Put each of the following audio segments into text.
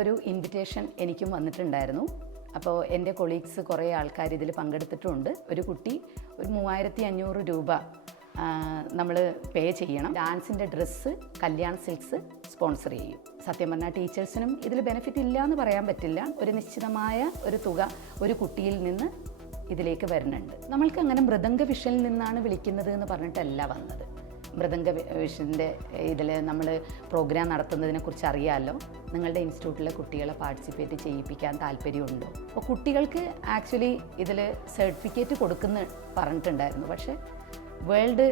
ഒരു ഇൻവിറ്റേഷൻ എനിക്കും വന്നിട്ടുണ്ടായിരുന്നു. അപ്പോൾ എന്റെ കൊളീഗ്സ് കുറേ ആൾക്കാർ ഇതിൽ പങ്കെടുത്തിട്ടുണ്ട്. ഒരു കുട്ടി ഒരു മൂവായിരത്തി അഞ്ഞൂറ് രൂപ നമ്മൾ പേ ചെയ്യണം. ഡാൻസിന്റെ ഡ്രസ്സ് കല്യാൺ സിൽക്സ് സ്പോൺസർ ചെയ്യും. സത്യം പറഞ്ഞാൽ ടീച്ചേഴ്സിനും ഇതിൽ ബെനിഫിറ്റ് ഇല്ല എന്ന് പറയാൻ പറ്റില്ല. ഒരു നിശ്ചിതമായ ഒരു തുക ഒരു കുട്ടിയിൽ നിന്ന് ഇതിലേക്ക് വരുന്നുണ്ട്. നമ്മൾക്ക് അങ്ങനെ മൃദംഗ വിഷയിൽ നിന്നാണ് വിളിക്കുന്നത് എന്ന് പറഞ്ഞിട്ടല്ല വന്നത്. മൃദംഗ വിഷന്റെ ഇതിൽ നമ്മൾ പ്രോഗ്രാം നടത്തുന്നതിനെ കുറിച്ച് അറിയാമല്ലോ നിങ്ങളുടെ ഇൻസ്റ്റിറ്റ്യൂട്ടിലെ കുട്ടികളെ പാർട്ടിസിപ്പേറ്റ് ചെയ്യിപ്പിക്കാൻ താല്പര്യമുണ്ടോ? അപ്പോൾ കുട്ടികൾക്ക് ആക്ച്വലി ഇതിൽ സർട്ടിഫിക്കറ്റ് കൊടുക്കുന്ന പറഞ്ഞിട്ടുണ്ടായിരുന്നു. പക്ഷേ വേൾഡ്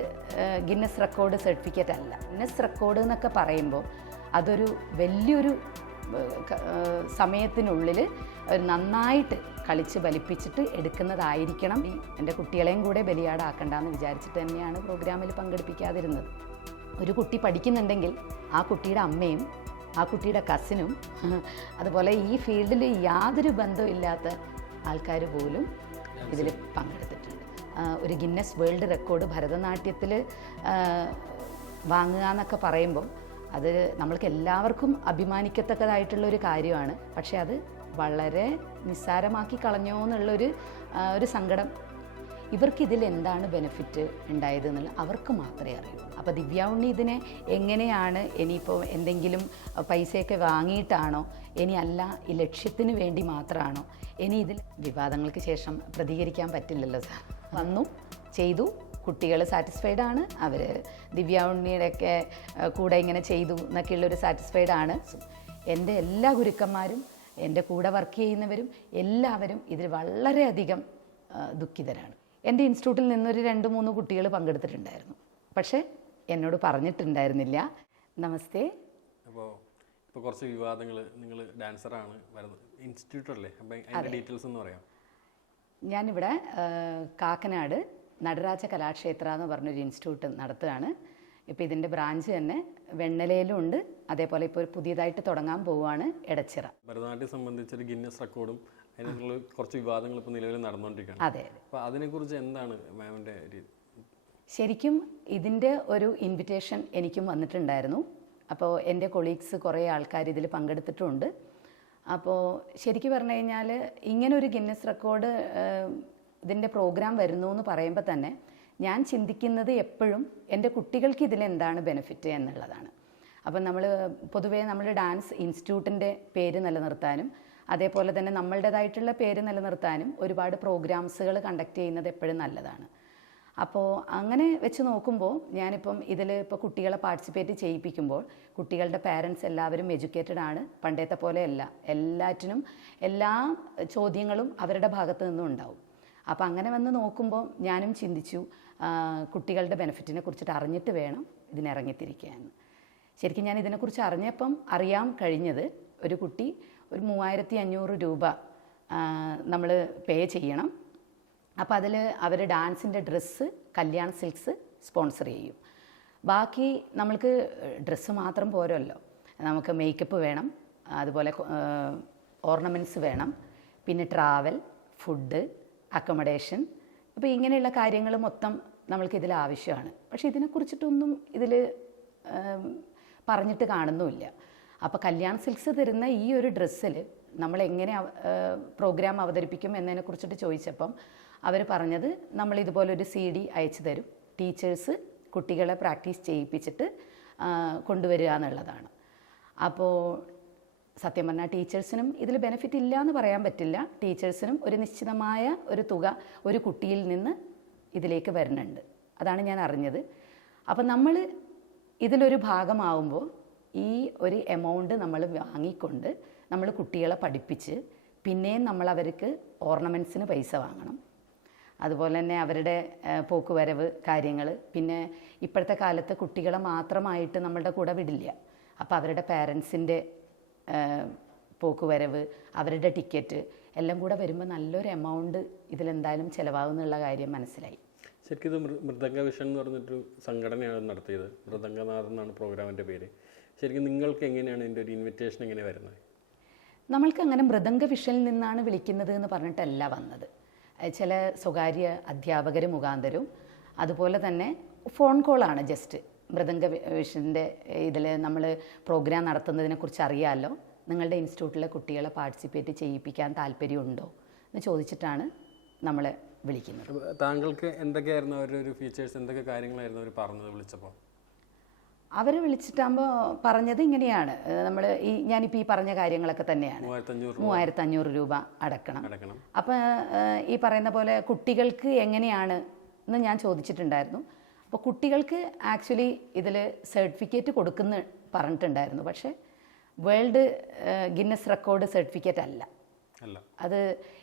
ഗിന്നസ് റെക്കോർഡ് സർട്ടിഫിക്കറ്റ് അല്ല. ഗിന്നസ് റെക്കോർഡ് എന്നൊക്കെ പറയുമ്പോൾ അതൊരു വലിയൊരു സമയത്തിനുള്ളിൽ നന്നായിട്ട് കളിച്ച് ബലിപ്പിച്ചിട്ട് എടുക്കുന്നതായിരിക്കണം. എന്റെ കുട്ടികളെയും കൂടെ ബലിയാടാക്കണ്ടെന്ന് വിചാരിച്ചിട്ട് തന്നെയാണ് പ്രോഗ്രാമിൽ പങ്കെടുപ്പിക്കാതിരുന്നത്. ഒരു കുട്ടി പഠിക്കുന്നുണ്ടെങ്കിൽ ആ കുട്ടിയുടെ അമ്മയും ആ കുട്ടിയുടെ കസിനും അതുപോലെ ഈ ഫീൽഡിൽ യാതൊരു ബന്ധമില്ലാത്ത ആൾക്കാർ പോലും ഇതിൽ പങ്കെടുത്തിട്ടുണ്ട്. ഒരു ഗിന്നസ് വേൾഡ് റെക്കോർഡ് ഭരതനാട്യത്തിൽ വാങ്ങുക എന്നൊക്കെ പറയുമ്പോൾ അത് നമ്മൾക്ക് എല്ലാവർക്കും അഭിമാനിക്കത്തക്കതായിട്ടുള്ള ഒരു കാര്യമാണ്. പക്ഷേ അത് വളരെ നിസ്സാരമാക്കി കളഞ്ഞോ എന്നുള്ളൊരു ഒരു സങ്കടം. ഇവർക്ക് ഇതിൽ എന്താണ് ബെനിഫിറ്റ് ഉണ്ടായത് അവർക്ക് മാത്രമേ അറിയൂ. അപ്പോൾ ദിവ്യ ഉണ്ണി ഇതിനെ എങ്ങനെയാണ് ഇനിയിപ്പോൾ എന്തെങ്കിലും പൈസയൊക്കെ വാങ്ങിയിട്ടാണോ? ഇനി അല്ല ഈ ലക്ഷ്യത്തിന് വേണ്ടി മാത്രമാണോ? ഇനി ഇതിൽ വിവാദങ്ങൾക്ക് ശേഷം പ്രതികരിക്കാൻ പറ്റില്ലല്ലോ സാർ. വന്നു ചെയ്തു കുട്ടികൾ സാറ്റിസ്ഫൈഡ് ആണ്. അവർ ദിവ്യ ഉണ്ണിയുടെയൊക്കെ കൂടെ ഇങ്ങനെ ചെയ്തു എന്നൊക്കെയുള്ളൊരു സാറ്റിസ്ഫൈഡ് ആണ്. എന്റെ എല്ലാ ഗുരുക്കന്മാരും എന്റെ കൂടെ വർക്ക് ചെയ്യുന്നവരും എല്ലാവരും ഇതിൽ വളരെയധികം ദുഃഖിതരാണ്. എന്റെ ഇൻസ്റ്റിറ്റ്യൂട്ടിൽ നിന്നൊരു രണ്ട് മൂന്ന് കുട്ടികൾ പങ്കെടുത്തിട്ടുണ്ടായിരുന്നു. പക്ഷേ എന്നോട് പറഞ്ഞിട്ടുണ്ടായിരുന്നില്ല. നമസ്തേ. അപ്പോൾ ഇപ്പോൾ കുറച്ച് വിവാദങ്ങൾ നിങ്ങൾ ഡാൻസറാണ് വരുന്നത്. ഇൻസ്റ്റിറ്റ്യൂട്ട് അല്ലേ? അപ്പം അതിന്റെ ഡീറ്റെയിൽസ് എന്ന് പറയാം ഞാനിവിടെ കാക്കനാട് നടരാജ കലാക്ഷേത്ര എന്ന് പറഞ്ഞൊരു ഇൻസ്റ്റിറ്റ്യൂട്ട് നടത്തുകയാണ്. ഇപ്പോൾ ഇതിന്റെ ബ്രാഞ്ച് തന്നെ വെണ്ണലയിലും ഉണ്ട് അതേപോലെ ഇപ്പോൾ ഒരു പുതിയതായിട്ട് തുടങ്ങാൻ പോവുകയാണ് എടച്ചിറ. ഭരതനാട്യം സംബന്ധിച്ചൊരു ഗിന്നസ് റെക്കോർഡും അതിനുള്ള കുറച്ച് വിവാദങ്ങൾ ഇപ്പോൾ നിലവിൽ നടന്നുകൊണ്ടിരിക്കുകയാണ്. അതെ അപ്പോൾ അതിനെക്കുറിച്ച് എന്താണ് മാമിന്റെ ശരിക്കും ഇതിന്റെ ഒരു ഇൻവിറ്റേഷൻ എനിക്കും വന്നിട്ടുണ്ടായിരുന്നു. അപ്പോൾ എന്റെ കൊളീഗ്സ് കുറേ ആൾക്കാർ ഇതിൽ പങ്കെടുത്തിട്ടുണ്ട്. അപ്പോൾ ശരിക്കും പറഞ്ഞു കഴിഞ്ഞാൽ ഇങ്ങനൊരു ഗിന്നസ് റെക്കോർഡ് ഇതിന്റെ പ്രോഗ്രാം വരുന്നു എന്ന് പറയുമ്പോൾ തന്നെ ഞാൻ ചിന്തിക്കുന്നത് എപ്പോഴും എന്റെ കുട്ടികൾക്ക് ഇതിലെന്താണ് ബെനിഫിറ്റ് എന്നുള്ളതാണ്. അപ്പം നമ്മൾ പൊതുവേ നമ്മൾ ഡാൻസ് ഇൻസ്റ്റിറ്റ്യൂട്ടിന്റെ പേര് നിലനിർത്താനും അതേപോലെ തന്നെ നമ്മളുടേതായിട്ടുള്ള പേര് നിലനിർത്താനും ഒരുപാട് പ്രോഗ്രാംസുകൾ കണ്ടക്ട് ചെയ്യുന്നത് എപ്പോഴും നല്ലതാണ്. അപ്പോൾ അങ്ങനെ വെച്ച് നോക്കുമ്പോൾ ഞാനിപ്പം ഇതിൽ ഇപ്പോൾ കുട്ടികളെ പാർട്ടിസിപ്പേറ്റ് ചെയ്യിപ്പിക്കുമ്പോൾ കുട്ടികളുടെ പാരൻസ് എല്ലാവരും എഡ്യൂക്കേറ്റഡ് ആണ്. പണ്ടത്തെ പോലെയല്ല. എല്ലാറ്റിനും എല്ലാ ചോദ്യങ്ങളും അവരുടെ ഭാഗത്തു നിന്നും ഉണ്ടാവും. അപ്പോൾ അങ്ങനെ വന്ന് നോക്കുമ്പോൾ ഞാനും ചിന്തിച്ചു കുട്ടികളുടെ ബെനിഫിറ്റിനെ കുറിച്ചിട്ട് അറിഞ്ഞിട്ട് വേണം ഇതിനിറങ്ങിത്തിരിക്കാൻ ശരിക്കും ഞാൻ ഇതിനെക്കുറിച്ച് അറിഞ്ഞപ്പം അറിയാൻ കഴിഞ്ഞത് ഒരു കുട്ടി ഒരു മൂവായിരത്തി അഞ്ഞൂറ് രൂപ നമ്മൾ പേ ചെയ്യണം. അപ്പോൾ അതിൽ അവർ ഡാൻസിന്റെ ഡ്രസ്സ് കല്യാൺ സിൽക്സ് സ്പോൺസർ ചെയ്യും. ബാക്കി നമ്മൾക്ക് ഡ്രസ്സ് മാത്രം പോരല്ലോ. നമുക്ക് മേക്കപ്പ് വേണം അതുപോലെ ഓർണമെന്റ്സ് വേണം പിന്നെ ട്രാവൽ ഫുഡ് അക്കോമഡേഷൻ. അപ്പോൾ ഇങ്ങനെയുള്ള കാര്യങ്ങൾ മൊത്തം നമ്മൾക്ക് ഇതിൽ ആവശ്യമാണ് പക്ഷേ ഇതിനെക്കുറിച്ചിട്ടൊന്നും ഇതിൽ പറഞ്ഞിട്ട് കാണുന്നുമില്ല. അപ്പോൾ കല്യാൺ സിൽക്സ് തരുന്ന ഈ ഒരു ഡ്രസ്സിൽ നമ്മൾ എങ്ങനെ പ്രോഗ്രാം അവതരിപ്പിക്കും എന്നതിനെ കുറിച്ചിട്ട് ചോദിച്ചപ്പം അവർ പറഞ്ഞത് നമ്മൾ ഇതുപോലൊരു സി ഡി അയച്ചു തരും. ടീച്ചേഴ്സ് കുട്ടികളെ പ്രാക്ടീസ് ചെയ്യിപ്പിച്ചിട്ട് കൊണ്ടുവരിക എന്നുള്ളതാണ്. അപ്പോൾ സത്യം പറഞ്ഞാൽ ടീച്ചേഴ്സിനും ഇതിൽ ബെനിഫിറ്റ് ഇല്ല എന്ന് പറയാൻ പറ്റില്ല. ടീച്ചേഴ്സിനും ഒരു നിശ്ചിതമായ ഒരു തുക ഒരു കുട്ടിയിൽ നിന്ന് ഇതിലേക്ക് വരുന്നുണ്ട്. അതാണ് ഞാൻ അറിഞ്ഞത്. അപ്പം നമ്മൾ ഇതിലൊരു ഭാഗമാവുമ്പോൾ ഈ ഒരു എമൗണ്ട് നമ്മൾ വാങ്ങിക്കൊണ്ട് നമ്മൾ കുട്ടികളെ പഠിപ്പിച്ച് പിന്നെയും നമ്മൾ അവർക്ക് ഓർണമെന്റ്സിന് പൈസ വാങ്ങണം. അതുപോലെ തന്നെ അവരുടെ പോക്കുവരവ് കാര്യങ്ങൾ പിന്നെ ഇപ്പോഴത്തെ കാലത്ത് കുട്ടികളെ മാത്രമായിട്ട് നമ്മളുടെ കൂടെ വിടില്ല. അപ്പോൾ അവരുടെ പാരൻസിന്റെ പോക്കുവരവ് അവരുടെ ടിക്കറ്റ് എല്ലാം കൂടെ വരുമ്പോൾ നല്ലൊരു എമൗണ്ട് ഇതിലെന്തായാലും ചിലവാകുന്നുള്ള കാര്യം മനസ്സിലായി. ശരിക്കും ഇത് മൃദംഗ വിഷൻ എന്ന് പറഞ്ഞിട്ടൊരു സംഘടനയാണ് നടത്തിയത്. മൃദംഗനാഥ് എന്നാണ് പ്രോഗ്രാമിന്റെ പേര്. ശരിക്കും നിങ്ങൾക്ക് എങ്ങനെയാണ് ഇതിന്റെ ഒരു ഇൻവിറ്റേഷൻ എങ്ങനെ വരുന്നത്? നമ്മൾക്ക് അങ്ങനെ മൃദംഗ വിഷനിൽ നിന്നാണ് വിളിക്കുന്നത് എന്ന് പറഞ്ഞിട്ടല്ല വന്നത്. ചില സ്വകാര്യ അധ്യാപകർ മുഖാന്തരവും അതുപോലെ തന്നെ ഫോൺ കോളാണ് ജസ്റ്റ് മൃദംഗ വിഷന്റെ ഇതിൽ നമ്മൾ പ്രോഗ്രാം നടത്തുന്നതിനെക്കുറിച്ച് അറിയാമല്ലോ നിങ്ങളുടെ ഇൻസ്റ്റിറ്റ്യൂട്ടിലെ കുട്ടികളെ പാർട്ടിസിപ്പേറ്റ് ചെയ്യിപ്പിക്കാൻ താല്പര്യമുണ്ടോ എന്ന് ചോദിച്ചിട്ടാണ് നമ്മളെ വിളിക്കുന്നത്. താങ്കൾക്ക് എന്തൊക്കെയായിരുന്നു അവരുടെ ഒരു ഫീച്ചേഴ്സ് എന്തൊക്കെ കാര്യങ്ങളായിരുന്നു അവർ പറഞ്ഞത് വിളിച്ചപ്പോൾ അവർ വിളിച്ചിട്ടാകുമ്പോൾ പറഞ്ഞത് ഇങ്ങനെയാണ്. നമ്മൾ ഈ ഞാനിപ്പോൾ ഈ പറഞ്ഞ കാര്യങ്ങളൊക്കെ തന്നെയാണ്. മൂവായിരത്തി അഞ്ഞൂറ് രൂപ അടക്കണം. അപ്പം ഈ പറയുന്ന പോലെ കുട്ടികൾക്ക് എങ്ങനെയാണ് എന്ന് ഞാൻ ചോദിച്ചിട്ടുണ്ടായിരുന്നു. അപ്പോൾ കുട്ടികൾക്ക് ആക്ച്വലി ഇതിൽ സർട്ടിഫിക്കറ്റ് കൊടുക്കുന്ന പറഞ്ഞിട്ടുണ്ടായിരുന്നു. പക്ഷേ വേൾഡ് ഗിന്നസ് റെക്കോർഡ് സർട്ടിഫിക്കറ്റ് അല്ല. അത്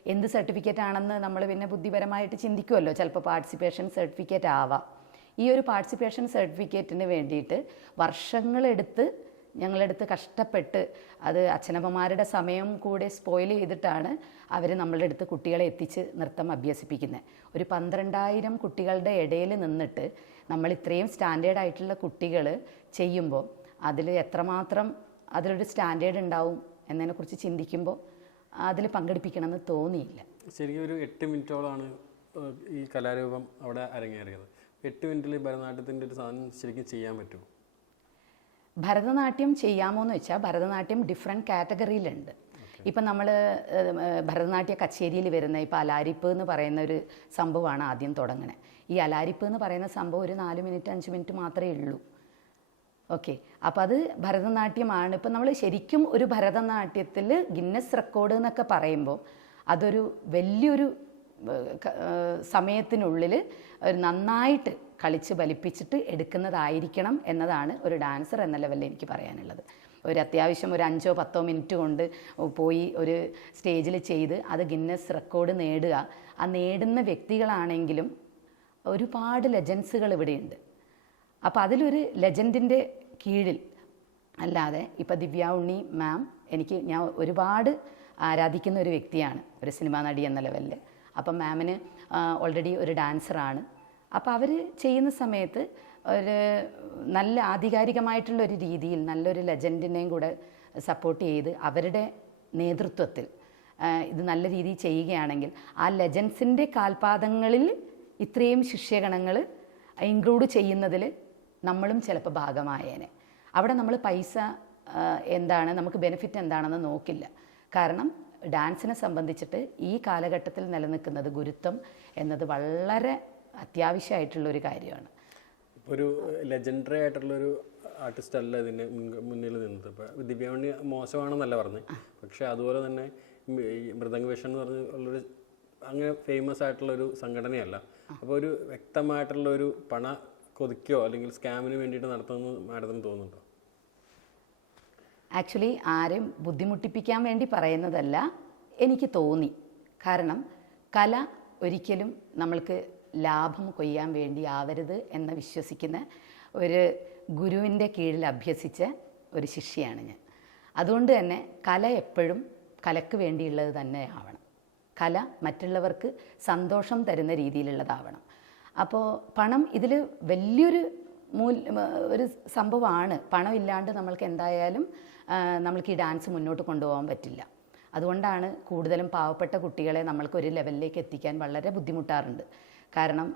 എന്ത് സർട്ടിഫിക്കറ്റ് ആണെന്ന് നമ്മൾ പിന്നെ ബുദ്ധിപരമായിട്ട് ചിന്തിക്കുമല്ലോ ചിലപ്പോൾ പാർട്ടിസിപ്പേഷൻ സർട്ടിഫിക്കറ്റ് ആവാം. ഈ ഒരു പാർട്ടിസിപ്പേഷൻ സർട്ടിഫിക്കറ്റിന് വേണ്ടിയിട്ട് വർഷങ്ങളെടുത്ത് ഞങ്ങളെടുത്ത് കഷ്ടപ്പെട്ട് അത് അച്ഛനമ്മമാരുടെ സമയം കൂടെ സ്പോയിൽ ചെയ്തിട്ടാണ് അവർ നമ്മളുടെ അടുത്ത് കുട്ടികളെ എത്തിച്ച് നൃത്തം അഭ്യസിപ്പിക്കുന്നത് ഒരു പന്ത്രണ്ടായിരം കുട്ടികളുടെ ഇടയിൽ നിന്നിട്ട് നമ്മൾ ഇത്രയും സ്റ്റാൻഡേർഡ് ആയിട്ടുള്ള കുട്ടികൾ ചെയ്യുമ്പോൾ അതിൽ എത്രമാത്രം അതിലൊരു സ്റ്റാൻഡേർഡ് ഉണ്ടാവും എന്നതിനെക്കുറിച്ച് ചിന്തിക്കുമ്പോൾ അതിൽ പങ്കെടുപ്പിക്കണമെന്ന് തോന്നിയില്ല. ശരിക്കും ഒരു എട്ട് മിനിറ്റോളാണ് ഈ കലാരൂപം അവിടെ അരങ്ങേറിയത്. എട്ട് മിനിറ്റിൽ ഭരതനാട്യത്തിന്റെ ഒരു സാധനം ശരിക്കും ചെയ്യാൻ പറ്റുമോ? ഭരതനാട്യം ചെയ്യാമോ എന്ന് വെച്ചാൽ ഭരതനാട്യം ഡിഫറെന്റ് കാറ്റഗറിയിലുണ്ട് ഇപ്പം നമ്മൾ ഭരതനാട്യ കച്ചേരിയിൽ വരുന്ന ഇപ്പോൾ അലാരിപ്പ് എന്ന് പറയുന്ന ഒരു സംഭവമാണ് ആദ്യം തുടങ്ങണേ. ഈ അലാരിപ്പ് എന്ന് പറയുന്ന സംഭവം ഒരു നാല് മിനിറ്റ് അഞ്ച് മിനിറ്റ് മാത്രമേ ഉള്ളൂ. ഓക്കെ അപ്പോൾ അത് ഭരതനാട്യമാണ്. ഇപ്പം നമ്മൾ ശരിക്കും ഒരു ഭരതനാട്യത്തിൽ ഗിന്നസ് റെക്കോർഡ് എന്നൊക്കെ പറയുമ്പോൾ അതൊരു വലിയൊരു സമയത്തിനുള്ളിൽ ഒരു നന്നായിട്ട് കളിച്ച് ബലിപ്പിച്ചിട്ട് എടുക്കുന്നതായിരിക്കണം എന്നതാണ് ഒരു ഡാൻസർ എന്ന ലെവലിൽ എനിക്ക് പറയാനുള്ളത്. ഒരു അത്യാവശ്യം ഒരു അഞ്ചോ പത്തോ മിനിറ്റ് കൊണ്ട് പോയി ഒരു സ്റ്റേജിൽ ചെയ്ത് അത് ഗിന്നസ് റെക്കോർഡ് നേടുക. ആ നേടുന്ന വ്യക്തികളാണെങ്കിലും ഒരുപാട് ലെജൻസുകൾ ഇവിടെയുണ്ട്. അപ്പോൾ അതിലൊരു ലെജൻഡിന്റെ കീഴിൽ. അല്ലാതെ ഇപ്പോൾ ദിവ്യ ഉണ്ണി മാം എനിക്ക് ഞാൻ ഒരുപാട് ആരാധിക്കുന്ന ഒരു വ്യക്തിയാണ് ഒരു സിനിമാ നടി എന്ന ലെവലിൽ അപ്പം മാമിന് ഓൾറെഡി ഒരു ഡാൻസറാണ് അപ്പോൾ അവർ ചെയ്യുന്ന സമയത്ത് ഒരു നല്ല ആധികാരികമായിട്ടുള്ള ഒരു രീതിയിൽ നല്ലൊരു ലെജൻഡിനെയും കൂടെ സപ്പോർട്ട് ചെയ്ത് അവരുടെ നേതൃത്വത്തിൽ ഇത് നല്ല രീതിയിൽ ചെയ്യുകയാണെങ്കിൽ ആ ലെജൻസിന്റെ കാൽപാദങ്ങളിൽ ഇത്രയും ശിഷ്യഗണങ്ങൾ ഇൻക്ലൂഡ് ചെയ്യുന്നതിൽ നമ്മളും ചിലപ്പോൾ ഭാഗമായേനെ. അവിടെ നമ്മൾ പൈസ എന്താണ് നമുക്ക് ബെനിഫിറ്റ് എന്താണെന്ന് നോക്കില്ല. കാരണം ഡാൻസിനെ സംബന്ധിച്ചിട്ട് ഈ കാലഘട്ടത്തിൽ നിലനിൽക്കുന്നത് ഗുരുത്വം എന്നത് വളരെ അത്യാവശ്യമായിട്ടുള്ളൊരു കാര്യമാണ്. ഒരു ലെജൻഡറി ആയിട്ടുള്ളൊരു ആർട്ടിസ്റ്റ് അല്ല ഇതിന് മുന്നിൽ നിന്നത്. ഇപ്പോൾ ദിവ്യാമണി മോശമാണെന്നല്ല പറഞ്ഞ്. പക്ഷേ അതുപോലെ തന്നെ മൃദംഗ ഈ മൃദംഗവേഷൻ എന്ന് പറഞ്ഞ ഉള്ളൊരു അങ്ങനെ ഫേമസ് ആയിട്ടുള്ളൊരു സംഘടനയല്ല. അപ്പോൾ ഒരു വ്യക്തമായിട്ടുള്ള ഒരു പണ കൊതിക്കോ അല്ലെങ്കിൽ സ്കാമിന് വേണ്ടിയിട്ട് നടത്തുമെന്ന് മാഡത്തിന് തോന്നുന്നുണ്ടോ? ആക്ച്വലി ആരെയും ബുദ്ധിമുട്ടിപ്പിക്കാൻ വേണ്ടി പറയുന്നതല്ല എനിക്ക് തോന്നി. കാരണം കല ഒരിക്കലും നമ്മൾക്ക് ലാഭം കൊയ്യാൻ വേണ്ടി ആവരുത് എന്ന് വിശ്വസിക്കുന്ന ഒരു ഗുരുവിന്റെ കീഴിൽ അഭ്യസിച്ച ഒരു ശിഷ്യയാണ് ഞാൻ. അതുകൊണ്ട് തന്നെ കല എപ്പോഴും കലക്ക് വേണ്ടിയുള്ളത് തന്നെ ആവണം കല മറ്റുള്ളവർക്ക് സന്തോഷം തരുന്ന രീതിയിലുള്ളതാവണം. അപ്പോൾ പണം ഇതിൽ വലിയൊരു മൂൽ ഒരു സംഭവമാണ് പണമില്ലാണ്ട് നമ്മൾക്ക് എന്തായാലും നമ്മൾക്ക് ഈ ഡാൻസ് മുന്നോട്ട് കൊണ്ടുപോകാൻ പറ്റില്ല. അതുകൊണ്ടാണ് കൂടുതലും പാവപ്പെട്ട കുട്ടികളെ നമ്മൾക്ക് ഒരു ലെവലിലേക്ക് എത്തിക്കാൻ വളരെ ബുദ്ധിമുട്ടാറുണ്ട്. കാരണം